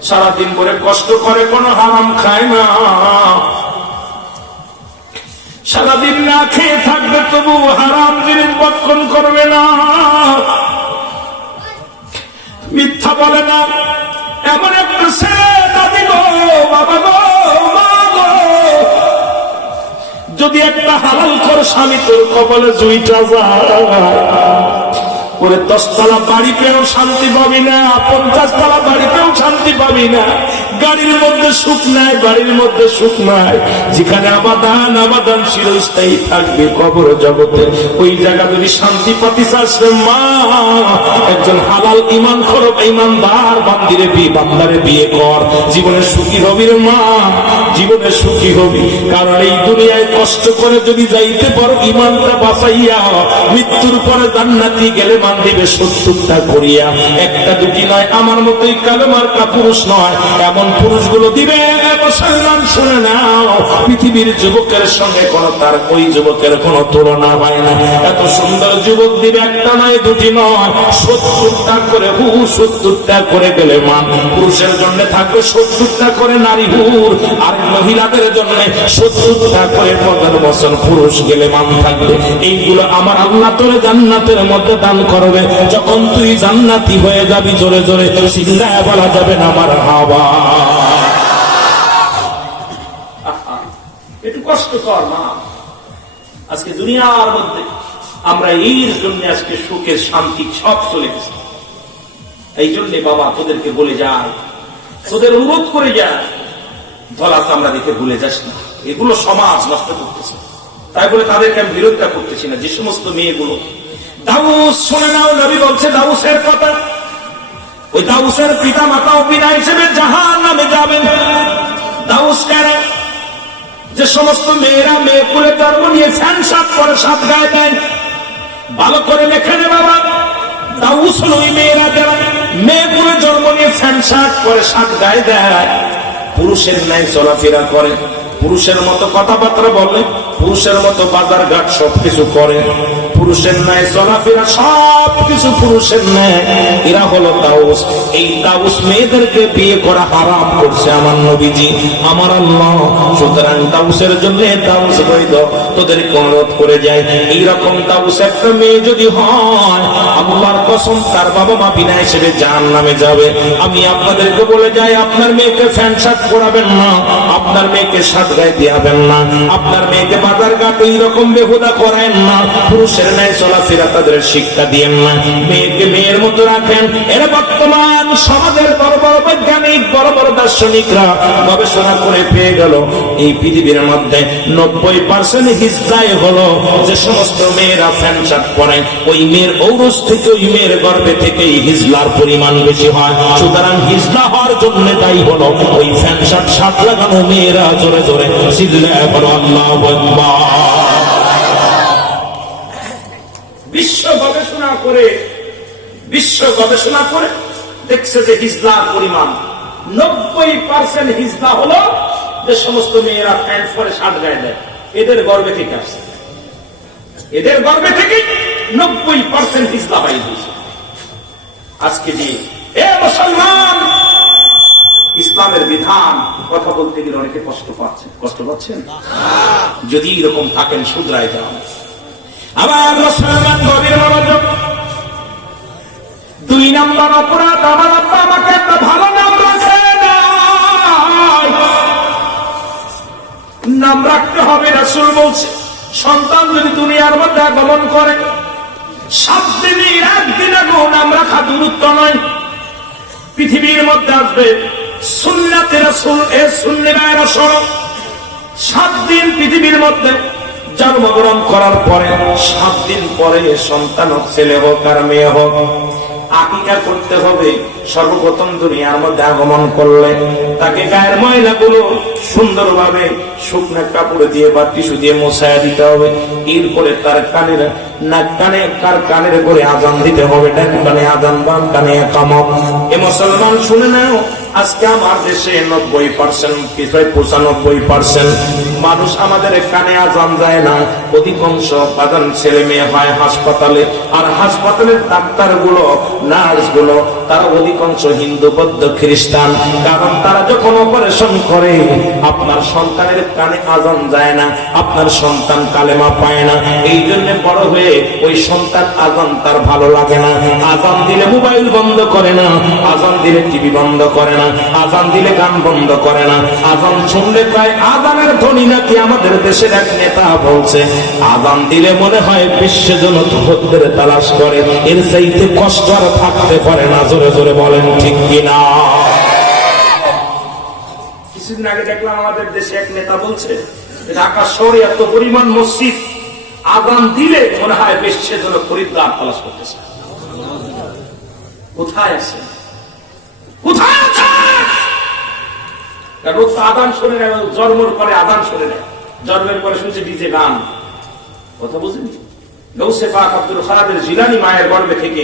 সারাদিন করে কষ্ট করে, কোনো হারাম খায় না, সারাদিন না খেয়ে থাকবে, তবু হারাম জিনিস ভক্ষণ করবে না, মিথ্যা বলে না। এমন একটা ছেলে, দাদি গো, বাবা গো, মা গো, যদি একটা হালাল কর স্বামী তোর কপালে জুইটা যায়, ওরে 10 তলা বাড়ি পেয়েও শান্তি পাবি না, 50 তলা বাড়ি পেয়েও শান্তি পাবি না, গাড়ির মধ্যে সুখ নাই, বাড়ির মধ্যে সুখ নাই, যেখানে আবাদান আবাদান চিরস্থায়ী থাকবে কবর জগতে, ওই জায়গা যদি শান্তি পাতি চাস মা, একজন হালাল ঈমান খরব ঈমানদার বান্দারে বিয়ে কর, জীবনে সুখী হবি রে মা, জীবনে সুখী হবি। কারণ এই দুনিয়ায় কষ্ট করে যদি যাইতে পারো, ঈমানটা বাঁচাইয়া, মৃত্যুর পরে জান্নাতি গেলে মান দিবে 70টা করিয়া, একটা দুটি নয়, আমার মতোই কালেমার পুরুষ নয়, এমন পুরুষগুলো দিবে। মুসলমান শুনে নাও, পৃথিবীর যুবকের সঙ্গে তার ওই যুবকের কোনো তুলনা হয় না, এত সুন্দর যুবক দিবে, একটা নয়, দুটি নয়, 70টা করে, 70টা করে গেলে মান। পুরুষের জন্য থাকবে 70টা করে নারী হুর, আর মহিলাদের জন্য 70টা করে 15 বছর পুরুষ গেলে মান থাকবে। এইগুলো আমার আল্লাহ তোরে জান্নাতের মধ্যে দান করবে। যখন তুই জান্নাতি হয়ে যাবি, জোরে জোরে চিল্লায় বলা যাবে না আমার হাওয়া। একটু কষ্ট কর মা, আজকে দুনিয়ার মধ্যে আমরা এর জন্য আজকে সুখের শান্তি সব চলে গেছে। এই জন্য বাবা তোদেরকে বলে যায়, তোদের অনুরোধ করে যায়, ধরা চামড়া দেখে ভুলে যাস না, এগুলো সমাজ নষ্ট করতেছে। তাই বলে তাদেরকে আমি বিরোধিতা করতেছি না। যে সমস্ত মেয়েগুলো দাউস, শুনে নাও, নবী বলছে দাউসের কথা, ওই দাউসের পিতা মাতাও বিনা হিসেবে জাহান্নামে যাবেন। দাউস কেন? যে সমস্ত মেয়েরা মেয়ে কুলে জন্ম নিয়ে ফ্যান শার্ট করে, সাত গায়ে দেয়, ভালো করে লেখে নে বাবা, দাউস হল ওই মেয়েরা যারা মেয়ে কুলে জন্ম নিয়ে ফ্যান শার্ট করে, সাত গায়ে দেয়, পুরুষের ন্যায় চলাফেরা করে, পুরুষের মতো কথাবার্তা বলে, পুরুষের মতো বাজার ঘাট সবকিছু করে, পুরুষের ন্যায় চলাফেরা, সবকিছু পুরুষের ন্যায়, এরা হলো দাউস। এই দাউস মেয়েদেরকে বিয়ে করা হারাম করছে আমার নবীজি, আমার আল্লাহ। সুতরাং দাউসের জন্য দাউস বৈধ, তোদেরকে অনুরোধ করে যায়, এইরকম দাউস একটা মেয়ে যদি হয়, আল্লাহর কসম তার বাবা মা বিনা হিসেবে জাহান্নামে যাবে। আমি আপনাদেরকে বলে যাই, আপনার মেয়েকে ফ্যান শার্ট পরাবেন না, আপনার মেয়েকে সাত গায়ে দিয়াবেন না, আপনার মেয়েকে বাজার ঘাট এইরকম বেহুদা করেন না, পুরুষের ন্যায় চলাফেরা তাদের শিক্ষা দিয়েন না, মেয়েকে মেয়ের মতো রাখেন। এর বর্তমান সমাজের বড় বড় বৈজ্ঞানিক, বড় বড় দার্শনিকরা গবেষণা করে পেয়ে গেল, এই পৃথিবীর মধ্যে 90% হিজড়াই হলো যে সমস্ত মেয়েরা ফ্যান শার্ট পরে, ওই মেয়ের ঔরস থেকে, ওই মেয়ের গর্ভে থেকে হিজলার পরিমাণ বেশি হয়। সুতরাং হিজলা হওয়ার জন্য দায়ী হলো ওই ফ্যান শার্ট, শার্ট লাগানো মেয়েরা। জোরে জোরে চিল্লায় বলো আল্লাহু আকবার। বিশ্ব গবেষণা করে দেখছে যে হিজলার পরিমাণ 90% হিজলা হলো যে সমস্ত মেয়েরা প্যান্ট পরে, শার্ট গায়ে দেয়, এদের গর্ভে থেকে আসছে, এদের গর্ভে থেকে 90% হিজলা পাই দিয়েছে। আজকে যে মুসলমান, ইসলামের বিধান কথা বলতে গেলে অনেকে কষ্ট পাচ্ছেন। যদি এরকম থাকেন শুধরায় যান। আবার মুসলমান গভীর মনোযোগ, 2 নম্বর অপরাধ, আমার আব্বা আমাকে একটা নাম রাখতে হবে। রাসূল বলছে সন্তান যদি দুনিয়ার মধ্যে আগমন করে 7 দিনের একদিন আগেও নাম রাখা দূরত্ব নয়। পৃথিবীর মধ্যে আসবে সুন্নাতে রাসূল, এ সুন্নি ভাইরা শোনো, 7 দিন পৃথিবীর মধ্যে জন্মগ্রহণ করার পরে 7 দিন পরে সন্তান হোক, ছেলে হোক আর মেয়ে হোক, আকিকা করতে হবে। সর্বপ্রথম দুনিয়ার মধ্যে আগমন করলে তাকে গায়ের ময়লাগুলো সুন্দরভাবে শুকনো কাপড় দিয়ে বা টিস্যু দিয়ে মোছায়া দিতে হবে। এরপরে তার কানের নাক কানে কানের করে আজান দিতে হবে। ডান কানে আজান, বাম কানে ইকামত। এ মুসলমান শুনে নাও, আজকে আমার দেশে 90%, 95% মানুষ আমাদের কানে আজান যায় না। অধিকাংশ আজান ছেলে মেয়ে হয় হাসপাতালে, আর হাসপাতালের ডাক্তার গুলো, নার্স গুলো তারা অধিকাংশ হিন্দু, বৌদ্ধ, খ্রিস্টান। কারণ তারা যখন অপারেশন করে আপনার সন্তানের কানে আজান যায় না, আপনার সন্তান কালেমা পায় না। এই জন্য বড় হয়ে ওই সন্তান আজান তার ভালো লাগে না। আজান দিলে মোবাইল বন্ধ করে না, আজান দিলে টিভি বন্ধ করে না, আজান দিলে গান বন্ধ করে না। আজান শুনলে প্রায় আজানের ধ্বনি নাকি আমাদের দেশের এক নেতা বলছে আজান দিলে মনে হয় বিশ্বজনত হত্যের তালাশ করে, এর চাইতে কষ্ট আর থাকতে পারে না। জোরে জোরে বলেন ঠিক কিনা? কিছুদিন আগে দেখলাম আমাদের দেশে এক নেতা বলছে ঢাকা শহরে এত পরিমাণ মসজিদ, আজান দিলে মনে হয় বিশ্বজনত খরিদ্দার তালাশ করতেছে। কোথায় আছে? কোথায় আছে? আদান শুনে নেয়, জন্মের পরে আদান শুনে নেয়, জন্মের পরে শুনছে ডিজে গান। কথা বুঝেনি? গৌসে পাক আব্দুল কাদের জিলানী মায়ের গর্ভে থেকে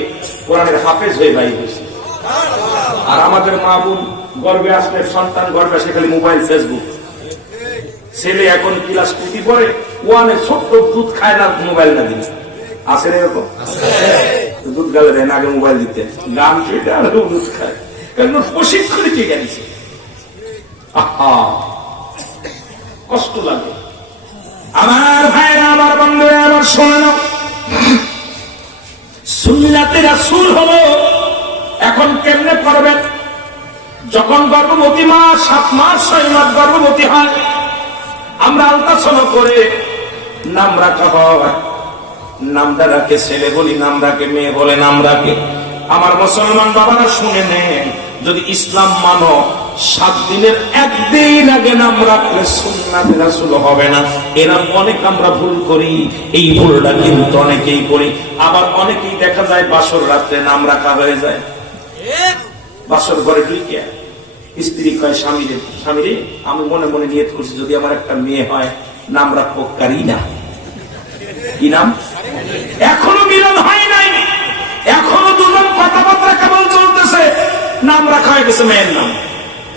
কোরআনের হাফেজ হয়ে বাইরে হয়েছে। আর আমাদের মা বোন গর্ভে আসলে, সন্তান গর্ভে আসে খালি মোবাইল, ফেসবুক। ছেলে এখন ক্লাস 2 পড়ে, 1 ছোট্ট দুধ খায় না মোবাইল না দিলে। আছে না এরকম? দুধ গালে দেন, আগে মোবাইল দিতে, গান শুনতে আর দুধ খায়। কারণ প্রশিক্ষণ কে গেছে। কষ্ট লাগে। আমার ভাইরা, আমার বন্ধুরা, আমার শোনো, সুন্নাতে রাসূল হলো এখন কেমনে করবেন? যখন গর্ভবতী মা 7 মাস 6 মাস গর্ভবতী হয়, আমরা আলট্রাসাউন্ড করে নাম রাখা হয়। নামটা রাখে ছেলে বলি, নাম রাখে মেয়ে বলে নাম রাখে। আমার মুসলমান বাবারা শুনে নেন, যদি ইসলাম মানো 7 দিনের একদিন আগে নাম রাখলে সুন্নাতে রাসূল হবে না। এরকম অনেক আমরা ভুল করি, এই ভুলটা কিন্তু অনেকেই করি। আবার অনেকেই দেখা যায় বাসর রাত্রে নাম রাখা হয়ে যায়। বাসর ঘরে ঢুকে স্ত্রী কয় স্বামীরে, স্বামীরে আমি মনে মনে নিয়ত করছি যদি আমার একটা মেয়ে হয় নাম রাখবো কারিনা। কি নাম? এখনো মিলন হয় নাই, এখনো দুজন কথাবার্তা কেবল চলতেছে, নাম রাখা হয়ে গেছে মেয়ের নাম।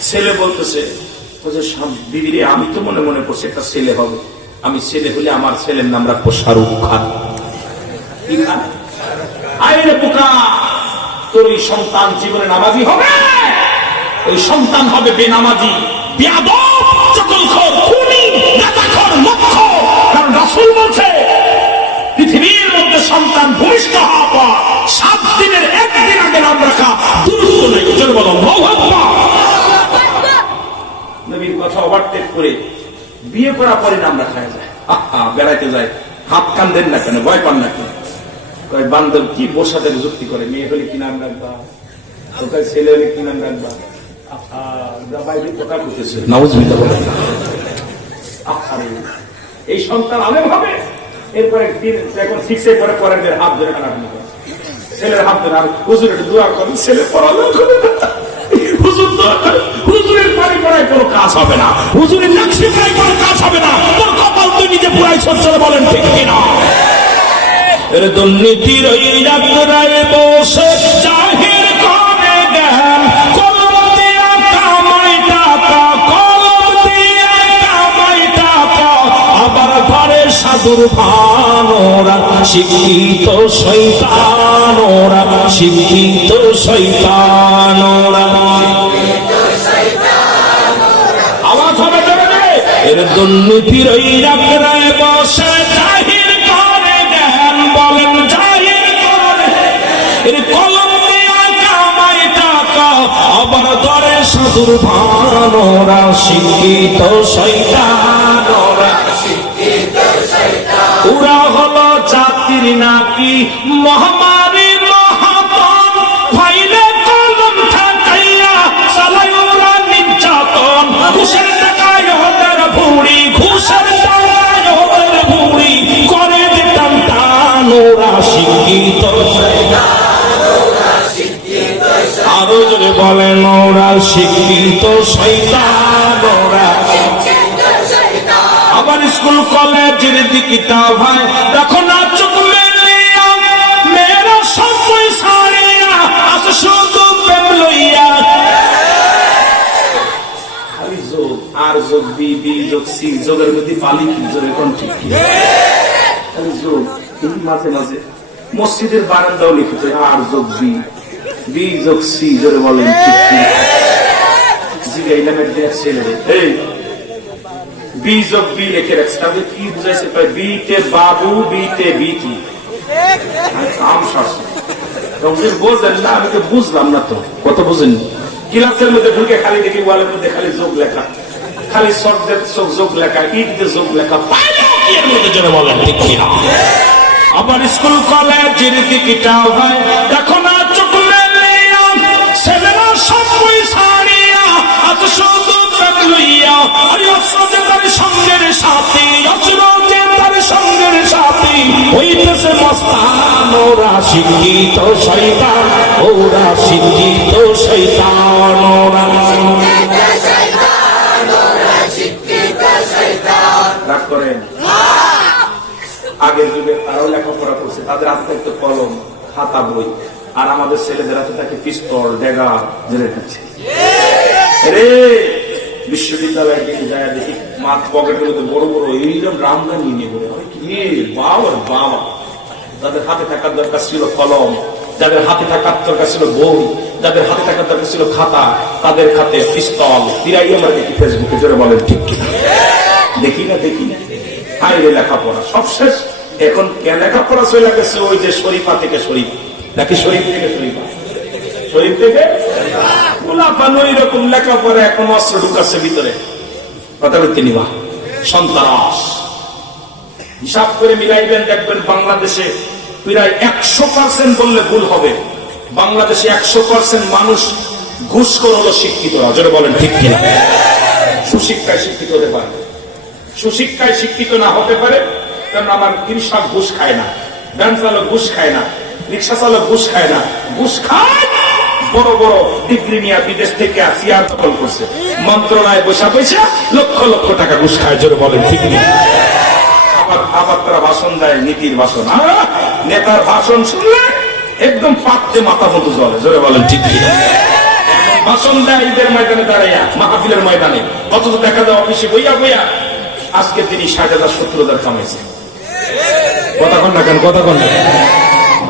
ছেলে বলতেছে বিবিরে, আমি তো মনে মনে করছি একটা ছেলে হবে, আমি ছেলে হলে আমার ছেলের নাম রাখবো শাহরুখ খান। কি খান? আইরে পোকা, তোর ওই সন্তান জীবনে নামাজি হবে, ওই সন্তান হবে বেনামাজি, বেয়াদব, চকলখোর, খুনি, নেতাখোর, মদখোর। কারণ রাসূল বলছে পৃথিবীর মধ্যে সন্তান ভূমিষ্ঠ হওয়ার পর 7 দিনের একদিন আগে নাম রাখা দুরূহ নেই। জোরে বলো আল্লাহু আকবার। নবীর কথা ওভারটেক করে বিয়ে করার পরে নাম রাখা যায়। বেড়াইতে যায়, হাত কান দেন না কেন, ভয় পান না কেন? কয় বান্ধব কি বসাতে যুক্তি করে, মেয়ে হলে কি নাম রাখবা, তোকে ছেলে হলে কি নাম রাখবা? এই সন্তান আলেম হবে, এরপরে এখন 6 পরে পরের হাত ধরে টানাটানি করে, ছেলের হাত ধরে, আর হুজুর একটু দোয়া করেন, ছেলে পড়ালেও করে হুজুর দোয়া করে। হুজুরের বাড়ি পড়ায় কোনো কাজ হবে না, হুজুরের লাক্সি পড়ায় কোনো কাজ হবে না। তোর কপাল তুই নিজে পুরাই সচ্ছলে বলেন ঠিক কিনা? দুর্নীতির ওই ডাক্তারায় বসে জাহির করে জ্ঞান, কলম দিয়া কামাই টাকা, কলম দিয়া কামাই টাকা, আবার ঘরে সাধুর ভানোরা, শিক্ষিত শয়তানোরা, শিক্ষিত শয়তানোরা। আওয়াজ হবে জোরে। এর দুর্নীতির ওই ডাক্তারায় বসে জাহির করে জ্ঞান, বলেন জাহির করে, এর কলম দিয়া কামাই টাকা, আবার ঘরে সাধুর ভানোরা, শিক্ষিত শয়তানোরা। ওরা হলো জাতির নাকি মহামারী মহাতন, ফাইলে কলম থাকাইয়া চালায় ওরা নির্যাতন। ঘুষের টাকায় ওদের ভুঁড়ি, ঘুষের টাকায় ওদের ভুঁড়ি করে দিতাম টান। ওরা শিক্ষিত আরো জোরে বলেন, ওরা শিক্ষিত শয়তান। ওরা আবার স্কুল কলেজের দিকটা ভাই দেখো না চোখ মেলিয়া, মেয়েরা সবই ছাড়িয়া আসে শুধু প্রেম লইয়া। খালি যোগ আর যোগ, বি বি যোগ সি, যোগের মধ্যে পালি কি জোরে কোন ঠিক খালি যোগ। কিন্তু মাঝে মাঝে মসজিদের বারান্দাও লিখিত আর যোগ বি, বি যোগ সি, জোরে বলেন ঠিক কি। জিগাইলাম এক ছেলে, এই বি যোগ বি লিখে রাখছে, তাহলে কি বুঝাইছে? বিতে বাবু, বিতে বিটি আম শাসন বোঝেন না। আমি তো বুঝলাম না, তো কত বুঝেননি। ক্লাসের মধ্যে ঢুকে খালি দেখি ওয়ালের মধ্যে খালি যোগ লেখা, খালি শব্দের যোগ লেখা, ইটতে যোগ লেখা, এর মধ্যে জন্য বলেন ঠিক কিনা। আবার স্কুল কলেজের দিকটা ভাই দেখো না চোখ মেলিয়া, ছেলেরা সবই ছাড়িয়া আজ শুধু প্রেম লইয়া। তার সঙ্গের সাথী অচরতে তার সঙ্গের সাথী হইতেছে মস্তান। ওরা শিক্ষিত শয়তান, ওরা শিক্ষিত শয়তান। ওরা রাগ করেন। আগের যুগে তারাও লেখাপড়া করছে, তাদের হাতে থাকতো কলম খাতা বই, আর আমাদের ছেলেদের হাতে থাকে পিস্তল ডেগা জেলে থাকছে। রে বিশ্ববিদ্যালয়ে গিয়ে যায় দেখি মাঠ পকেটের মধ্যে বড় বড় এইরকম রামদানি নিয়ে বলে বাবা বাবা। যাদের হাতে থাকার দরকার ছিল কলম, যাদের হাতে থাকার দরকার ছিল বই, যাদের হাতে থাকার দরকার ছিল খাতা, তাদের হাতে পিস্তল। ফিরাই আমরা দেখি ফেসবুকে, জোরে বলেন ঠিক কিনা। দেখি না হাইরে লেখাপড়া সব শেষ। এখন লেখাপড়া চলে গেছে ওই যে শরীফা থেকে শরীফ, নাকি শরীফ থেকে শরীফা, শরীফ থেকে গোলাপানো এরকম লেখাপড়া। এখন অস্ত্র ঢুকাচ্ছে ভিতরে, কথা বলতে নিবা সন্ত্রাস। হিসাব করে মিলাইবেন দেখবেন বাংলাদেশে প্রায় 100% বললে ভুল হবে, বাংলাদেশে 100% মানুষ ঘুষখোর হলো শিক্ষিতরা, জোরে বলেন ঠিক কিনা। সুশিক্ষায় শিক্ষিত হতে পারে, সুশিক্ষায় শিক্ষিত না হতে পারে। কারণ আমার কৃষক ঘুষ খায় না, ভ্যান চালক ঘুষ খায় না, রিক্সা চালক ঘুষ খায় না। ঘুষ খায় বড় বড় ডিগ্রি নিয়ে বিদেশ থেকে চেয়ার দখল করছে, মন্ত্রণালয়ে বসা পয়সা লক্ষ লক্ষ টাকা ঘুষ খায়, জোরে বলেন ঠিক কিনা। আবার তারা ভাষণ দেয়, নীতির ভাষণ। নেতার ভাষণ শুনলে একদম পাত্রে মাথা মতো জলে, জোরে বলেন ঠিক কিনা। ভাষণ দেয় ঈদের ময়দানে দাঁড়াইয়া, মাহফিলের ময়দানে, অথচ দেখা যায় অফিসে বইয়া বইয়া আজকে তিনি 60,000 70,000 কামাইছে। কথা কন না কেন, কথা কন না।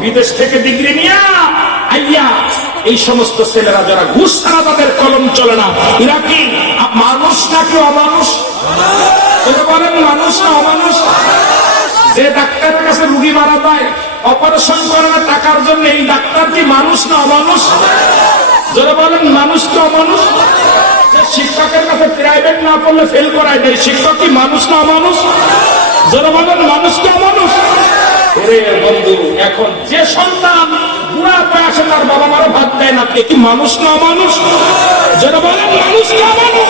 বিদেশ থেকে ডিগ্রি নিয়া আইয়া এই সমস্ত ছেলেরা যারা ঘুষ ছাড়া তাদের কলম চলে না, এরা কি মানুষ নাকি অমানুষ? বলেন মানুষ না অমানুষ? যে ডাক্তারের কাছে রুগী মারা যায়, অপারেশন করে না টাকার জন্য, এই ডাক্তার কি মানুষ না অমানুষ? যারা বলেন মানুষ তো অমানুষ? শিক্ষকের কাছে প্রাইভেট না পড়লে ফেল করায় দেয়, শিক্ষক কি মানুষ না অমানুষ? যারা বলেন মানুষ তো অমানুষ? বন্ধু, এখন যে সন্তান বুড়া বয়সে তার বাবা মারও ভাত দেয় না, কি মানুষ না অমানুষ? যারা বলেন মানুষ না অমানুষ?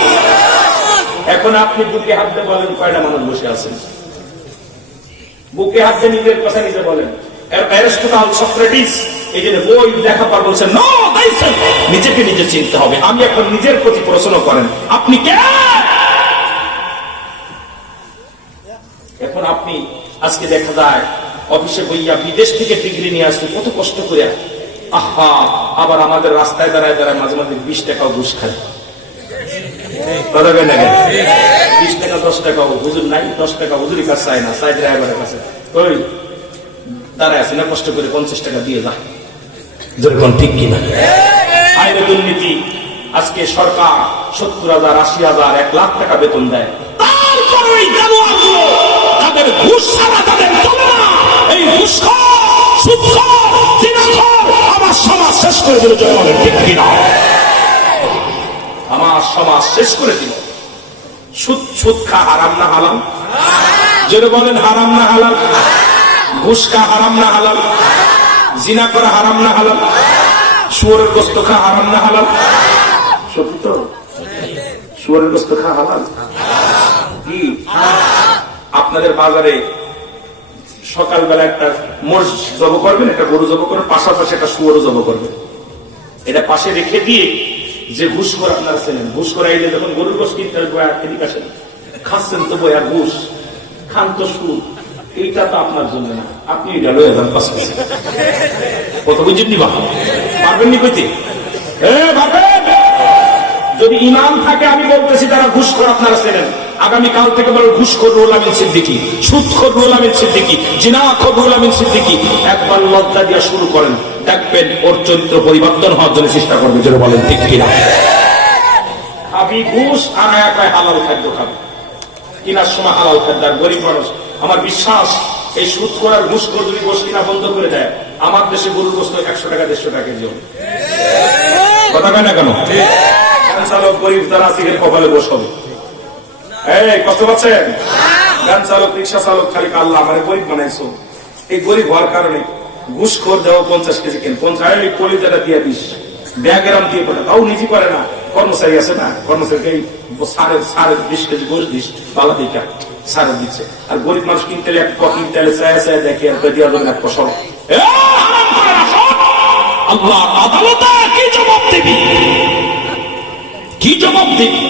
এখন আপনি বুকে হাত দিয়ে বলেন কয়টা মানুষ বসে আছেন? বুকে হাত দিয়ে নিজের কথা নিজে বলেন। অ্যারিস্টটল, সক্রেটিস এই যে বই লেখাপড়া বলছেন, নো thyself, নিজেকে নিজে চিনতে হবে। আমি এখন নিজের প্রতি প্রশ্ন করেন, আপনি কে? এখন আপনি আজকে দেখা যায় অফিসে বইয়া বিদেশ থেকে ডিগ্রি নিয়ে আসতে কত কষ্ট করে, আহা, আবার আমাদের রাস্তায় দাঁড়ায় দাঁড়ায় মাঝে মাঝে 20 টাকাও ঘুষ খায়। 20 টাকা 10 টাকাও হুজুর নাই, 10 টাকা হুজুরের কাছে চায় না, চাই ড্রাইভারের কাছে। ওই দাঁড়ায় আছে না, কষ্ট করে 50 টাকা দিয়ে যা, যেরকম ঠিক কিনা। আইনে দুর্নীতি, আজকে সরকার 70,000 80,000 1 লাখ টাকা বেতন দেয়, তারপরে ওই জানোয়ারগুলো তাদের ঘুষ ছাড়া তাদের চলে না। এই ঘুষখোর, সুদখোর, জিনাখোর আমার সমাজ শেষ করে দিল, জনগণের ঠিক কিনা। আমার সমাজ শেষ করে দিল। সুদ খা হারাম না হালাল? জোরে বলেন হারাম না হালাল? ঘুষ খাওয়া হারাম না হালাল? জিনা করা হারাম না হালাল? শুয়োরের গোশত খাওয়া হারাম না হালাল? সত্যি তো? শুয়োরের গোশত খাওয়া হালাল? কি আপনাদের বাজারে সকালবেলা একটা মোষ জব করবেন, একটা গরু জব করবেন, পাশাপাশি একটা শুয়োরও জব করবেন। এটা পাশে রেখে দিয়ে যে ঘুষ করে আপনারা ছিলেন, ঘুষ করে আইলে যখন গরুর গোশ কিনতে এদিকে আসেন, খাচ্ছেন তো বই আর ঘুষ খান তো সুদ, এইটা তো আপনার জন্য না, আপনি এটা লয়ে যান পাশে। কত বুঝেন নি? পারবেন নি কইতে? যদি ইমান থাকে, আমি বলতেছি যারা ঘুষ করে আপনারা ছিলেন, আগামীকাল থেকে বলেন ঘুষখোর রুহুল আমিন সিদ্দিকী, সুদখোর রুহুল আমিন সিদ্দিকী, জিনাখোর রুহুল আমিন সিদ্দিকী, একবার লজ্জা দিয়ে শুরু করেন, দেখবেন ওর চরিত্র পরিবর্তন হওয়ার জন্য চেষ্টা করবে। যেটা বলেন ঠিক কিনা? খাবি ঘুষ আর একাই হালাল খাদ্য খাবে, কিনার সময় হালাল খাদ্য। আর গরিব মানুষ, আমার বিশ্বাস এই সুদ করার ঘুষ করে যদি গোশ কিনা বন্ধ করে দেয়, আমার দেশে গরুর গোশত 100 টাকা 150 টাকা কেজি হবে। কথা কয় না কেন? গান চালক গরিব যারা আছে কপালে বস হবে। এই কষ্ট পাচ্ছেন? গান চালক, রিক্সা চালক, খালি আল্লাহ আমার গরিব বানাইছো। এই গরিব হওয়ার কারণে ঘুষখোর দেওয়া 50 কেজি কেন, 50 কলিজাটা দিয়ে দিস, ব্যাগেরাম দিয়ে পড়ে, তাও নিজে করে না। কর্মচারী আছে না, কর্মচারীকে সারের 20 কেজি গোশ দিস, বালা দিকা সারের দিচ্ছে। আর গরিব মানুষ কিনতে এক কিনতে চায় চায় দেখে আর দেওয়া যাবে না ফসল। আল্লাহ আদালতে কি জবাব দিবি? কি জবাব দিবি?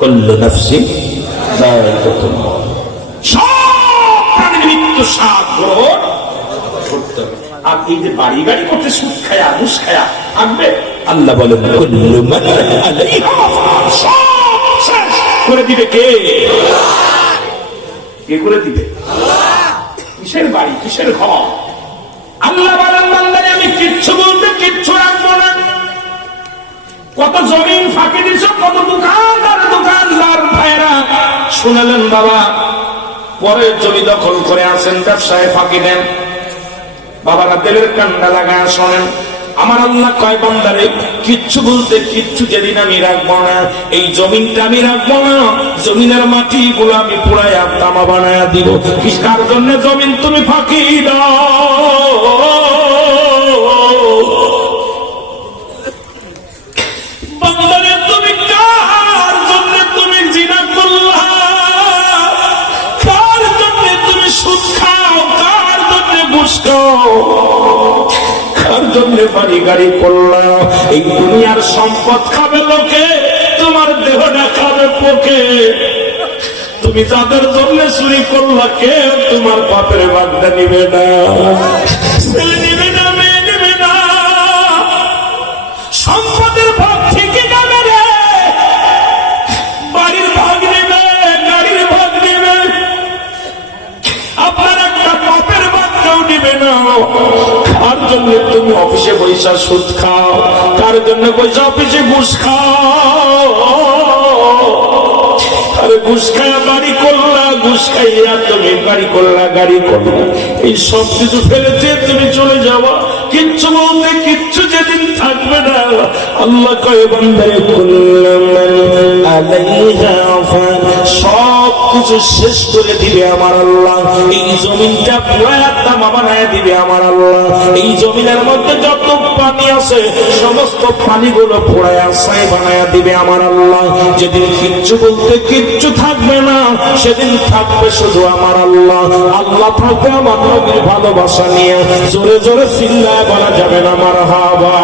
কুল্লু নাফসিন যায়িকাতুল মউত, সব প্রাণীর মৃত্যু স্বাদ গ্রহণ করতে হবে। আর এই যে বাড়ি গাড়ি করতে সুদ খায়া ঘুষ খায়া থাকবে, আল্লাহ বলেন কুল্লু মান আলাইহা ফান, সব শেষ করে দিবে কে? কে করে দিবে? কিসের বাড়ি, কিসের ঘর? আল্লাহ বলেন বান্দারে আমি কিচ্ছু বলতে কিচ্ছু রাখবো না। কত জমিন ফাঁকি দিছ, কত দোকানদার ভাইরা শুনালেন বাবা, পরের জমি দখল করে আছেন, ব্যবসায় ফাঁকি দেন। বাবারা দিলের কান্ডা লাগায় শোনেন, আমার আল্লাহ কয় বান্দারে কিচ্ছু বলতে কিচ্ছু যেদিন আমি রাখবো না, এই জমিনটা আমি রাখবো না, জমিনের মাটি গুলো আমি পুরাই তামা বানায় দিব। কিসকার জন্য জমিন তুমি ফাঁকি দাও? বান্দারে তুমি কার জন্য তুমি জিনা করলা, কার জন্য তুমি সুদ খাও, কার জন্য ঘুষ খাও, কার জন্য বাড়ি গাড়ি করলা? এই দুনিয়ার সম্পদ খাবে লোকে, তোমার দেহটা খাবে পোকে। তুমি যাদের জন্য চুরি করলা, কেউ তোমার বাপের বাগদা নিবে না, ছেলে নিবে না, মেয়ে নিবে না। সম্পদের ভাগ ঠিকই যাবে রে, বাড়ির ভাগ নিবে, গাড়ির ভাগ নিবে, আপনার একটা বাপের ভাগ কেউ নিবে না। কার জন্য তুমি অফিসে বৈশা সুদ খাও, কার জন্য বৈশা অফিসে ঘুষ খাও? আরে ঘুষ খাইয়া বাড়ি করলা, ঘুষ খাইয়া তুমি বাড়ি করলা, গাড়ি করলা, এই সব কিছু ফেলেছে তুমি চলে যাওয়া, কিচ্ছু বলতে কিচ্ছু যেদিন থাকবে না। আল্লাহ কয় বান্দারে কুল্লু মান আলাইহা ফান, সব কিছু শেষ করে দিবে আমার আল্লাহ। এই জমিনটা পুরা তামা বানায় দিবে আমার আল্লাহ। এই জমিনের মধ্যে যত পানি আছে সমস্ত পানিগুলো পুরায়া ছাই বানায় দিবে আমার আল্লাহ। যেদিন কিচ্ছু বলতে কিচ্ছু থাকবে না, সেদিন থাকবে শুধু আমার আল্লাহ। আল্লাহ থাকবে আমার নবীর ভালোবাসা নিয়ে, জোরে জোরে চিল্লায় বলা যাবে না মারহাবা।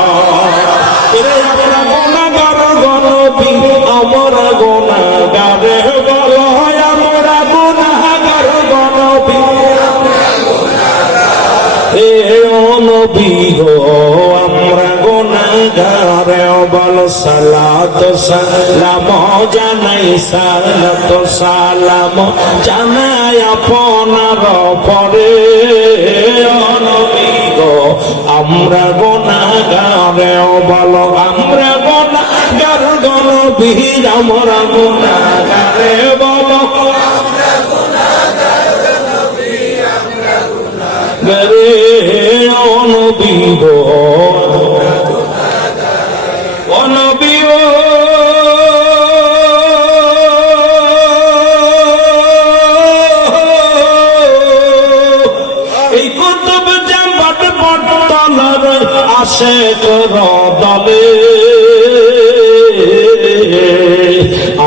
এরে আমরা গুনাহগার গনবী, আমরা গুনাহগারে বলো, আমরা গুনাহগার গনবী, হে ও নবী গো আমরা গুনাহগারে বলো, সালাত সালাম জানাই, সালাত সালাম জানাই আপনার পরে। ও নবী গো আমরা গুনাহগারে বলো, আমরা গুনাহগার গনবী, আমরা গুনাহগারে বলো, আমরা গুনাহগার গনবী, আমরা গুনাহগারে। ও নবী গো ও নবী ও আশেক দলে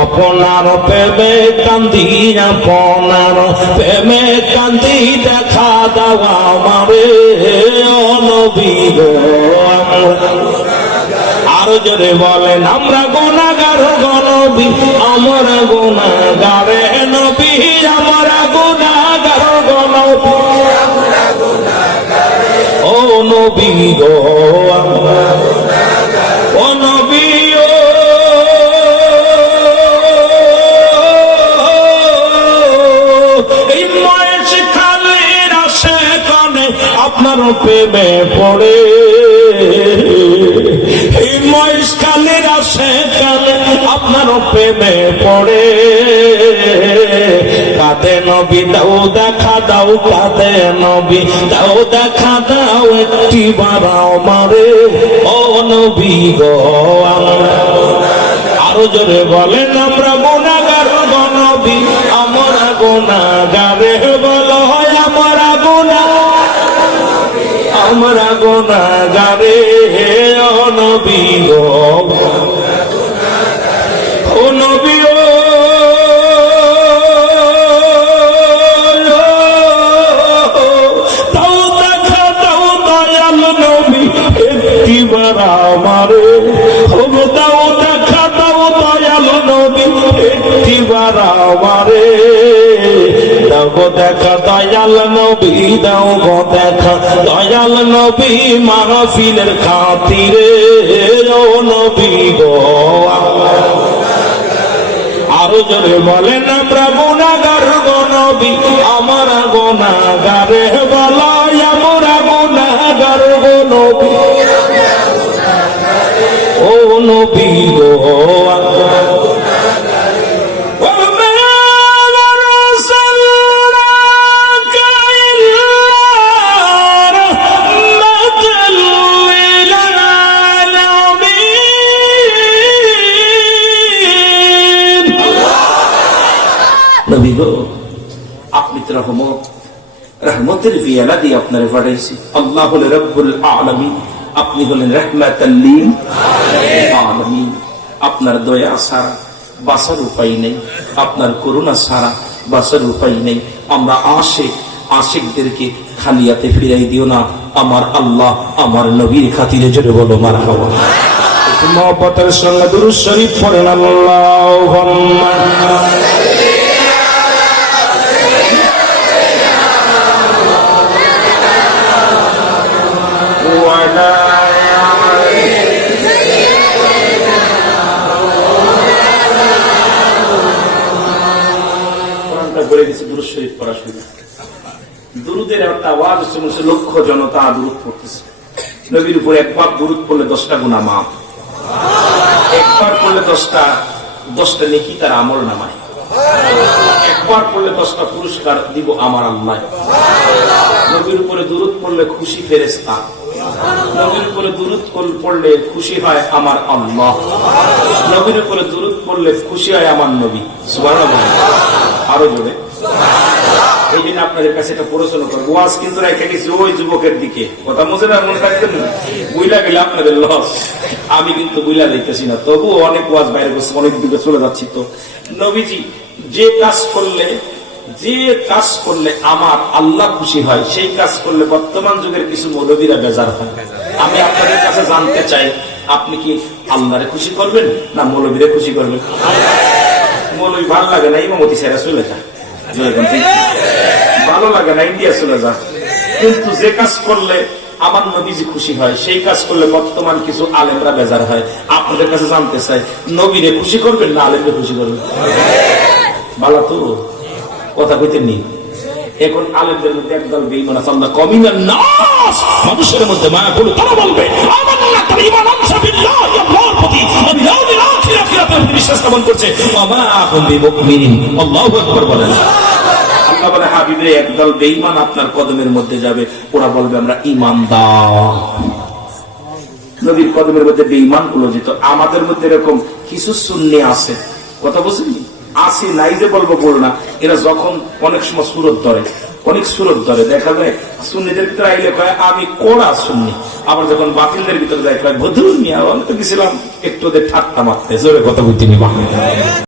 আপনার প্রেমে কান্দি, আপনার প্রেমে কান্দি, দেখা দেওয়া আমারে ও নবী গো। আরো জোরে বলেন, আমরা গুনাহগার গো নবী, আমরা গুনাহগারে নবী, আমরা গুনাহগার গো নবী, ও নবী গো, ও নবী ও এই ময়েস খালের আসে কানে আপনার প্রেমে পড়ে, এই ময়েস খালের আসে কানে আপনার প্রেমে পড়ে। কাঁদে নবী দাও দেখা দাও, কাঁদে নবী দাও দেখা দাও, একটি বারাও মারে ও নবী গো। আরো জোরে বলেন, আমরা গুনাহগার গো নবী, আমরা গুনাহগারে বলো হয়, আমরা আমরা গুনাহগারে ও নবী গো, ও নবী ও দাও দেখা দাও দয়াল নবী, একটিবার আমারে দাও দেখা দাও দয়াল নবী, একটিবার আমারে দাও গো দেখা দয়াল নবী, দাও গো দেখা দয়াল নবী, মাহফিলের খাতিরে ও নবী গো। আরো জোরে বলেন, আমরা গুনাহগার গো নবী, আমরা গুনাহগারে বলো, আমরা গুনাহগার গো নবী, ও নবী গো। আপনি তো রহমতের বিয়ালা দিয়ে আপনারে পাঠাইছি। আল্লাহ হলেন রব্বুল আলামিন, আপনি হলেন রাহমাতাল লিল আলামিন। আপনার দয়া ছাড়া বাঁচার উপায় নেই, আপনার করুণা ছাড়া বাঁচার উপায় নেই। আমরা আশিকদেরকে খালিয়াতে ফিরাই দিও না আমার আল্লাহ, আমার নবীর খাতিরে জোরে বলো মারহাবা। মহব্বতের সঙ্গে দুরূদ শরীফ পড়েন, আল্লাহুম্মা দুরুদের একটা আওয়াজ হচ্ছে, লক্ষ জনতা দুরুদ পড়তেছে। নবীর উপর একবার দুরুদ পড়লে 10টা গুনাহ মাফ, একবার পড়লে 10টা নেকি তার আমল নামায়, একবার পড়লে 10টা পুরস্কার দিব আমার আল্লাহ। নবীর উপরে দুরুদ পড়লে খুশি ফেরেশতা, নবীর উপরে দুরুদ পড়লে খুশি হয় আমার আল্লাহ, নবীর উপরে দুরুদ পড়লে খুশি হয় আমার নবী। সুবহানাল্লাহ, আরো জোরে। এই জন্য আপনাদের কাছে এটা পড়াশোনা করবো। ওয়াজ কিন্তু রেখে গেছি ওই যুবকের দিকে, কথা মনে না মনে থাকতেন না, বুইলা গেলে আপনাদের লস। আমি কিন্তু বুইলা দেখতেছি না, তবুও অনেক ওয়াজ বাইরে করছে, অনেক দিকে চলে যাচ্ছি। তো নবীজি যে কাজ করলে আমার আল্লাহ খুশি হয়, সেই কাজ করলে বর্তমান যুগের কিছু মৌলবীরা বেজার হয়। আমি আপনাদের কাছে জানতে চাই, আপনি কি আল্লাহরে খুশি করবেন না মৌলবীরে খুশি করবেন? মৌলবী ভালো লাগে না, ইমামতি ছেড়ে চলে যায়, ভালো লাগে না, ইন্ডিয়া চলে যায়। কিন্তু যে কাজ করলে আমার নবীজি খুশি হয়, সেই কাজ করলে বর্তমান কিছু আলেমরা বেজার হয়। আপনাদের কাছে জানতে চাই, নবীরে খুশি করবেন না আলেমরে খুশি করবেন? ভালো তো কথা কইতে নেই। এখন আলেমদের মধ্যে একদল বেঈমান আছে, আল্লাহ কমিনান নাস, মানুষের মধ্যে মায়া করলে তারা বলবে আমান্না তার ঈমান আনসা বিল্লাহি, আল্লাহর প্রতি আমি ইয়াউমিল আখিরাতে বিশ্বাস স্থাপন করছে, ওয়া আকুম বিমুমিনিন। আল্লাহু আকবার বলেন। আল্লাহ বলে হাবিবে একদল বেঈমান আপনার কদমের মধ্যে যাবে, ওরা বলবে আমরা ঈমানদার। নবীর কদমের মধ্যে বেঈমান গুলো যেত। আমাদের মধ্যে এরকম কিছু সুন্নি আছে, কথা বুঝেননি, আসি নাই যে বলবো বল না, এরা যখন অনেক সময় সুরত ধরে দেখা যায় সুন্নিদের ভিতরে আইলে কয় আমি কোড়া সুন্নি, আবার যখন বাতিলদের ভিতরে যায় কয় বধুর নিয়ে আমি তো গেছিলাম একটু ওদের ঠাট্টা মারতে, জোরে কথা বুঝতে নিবা।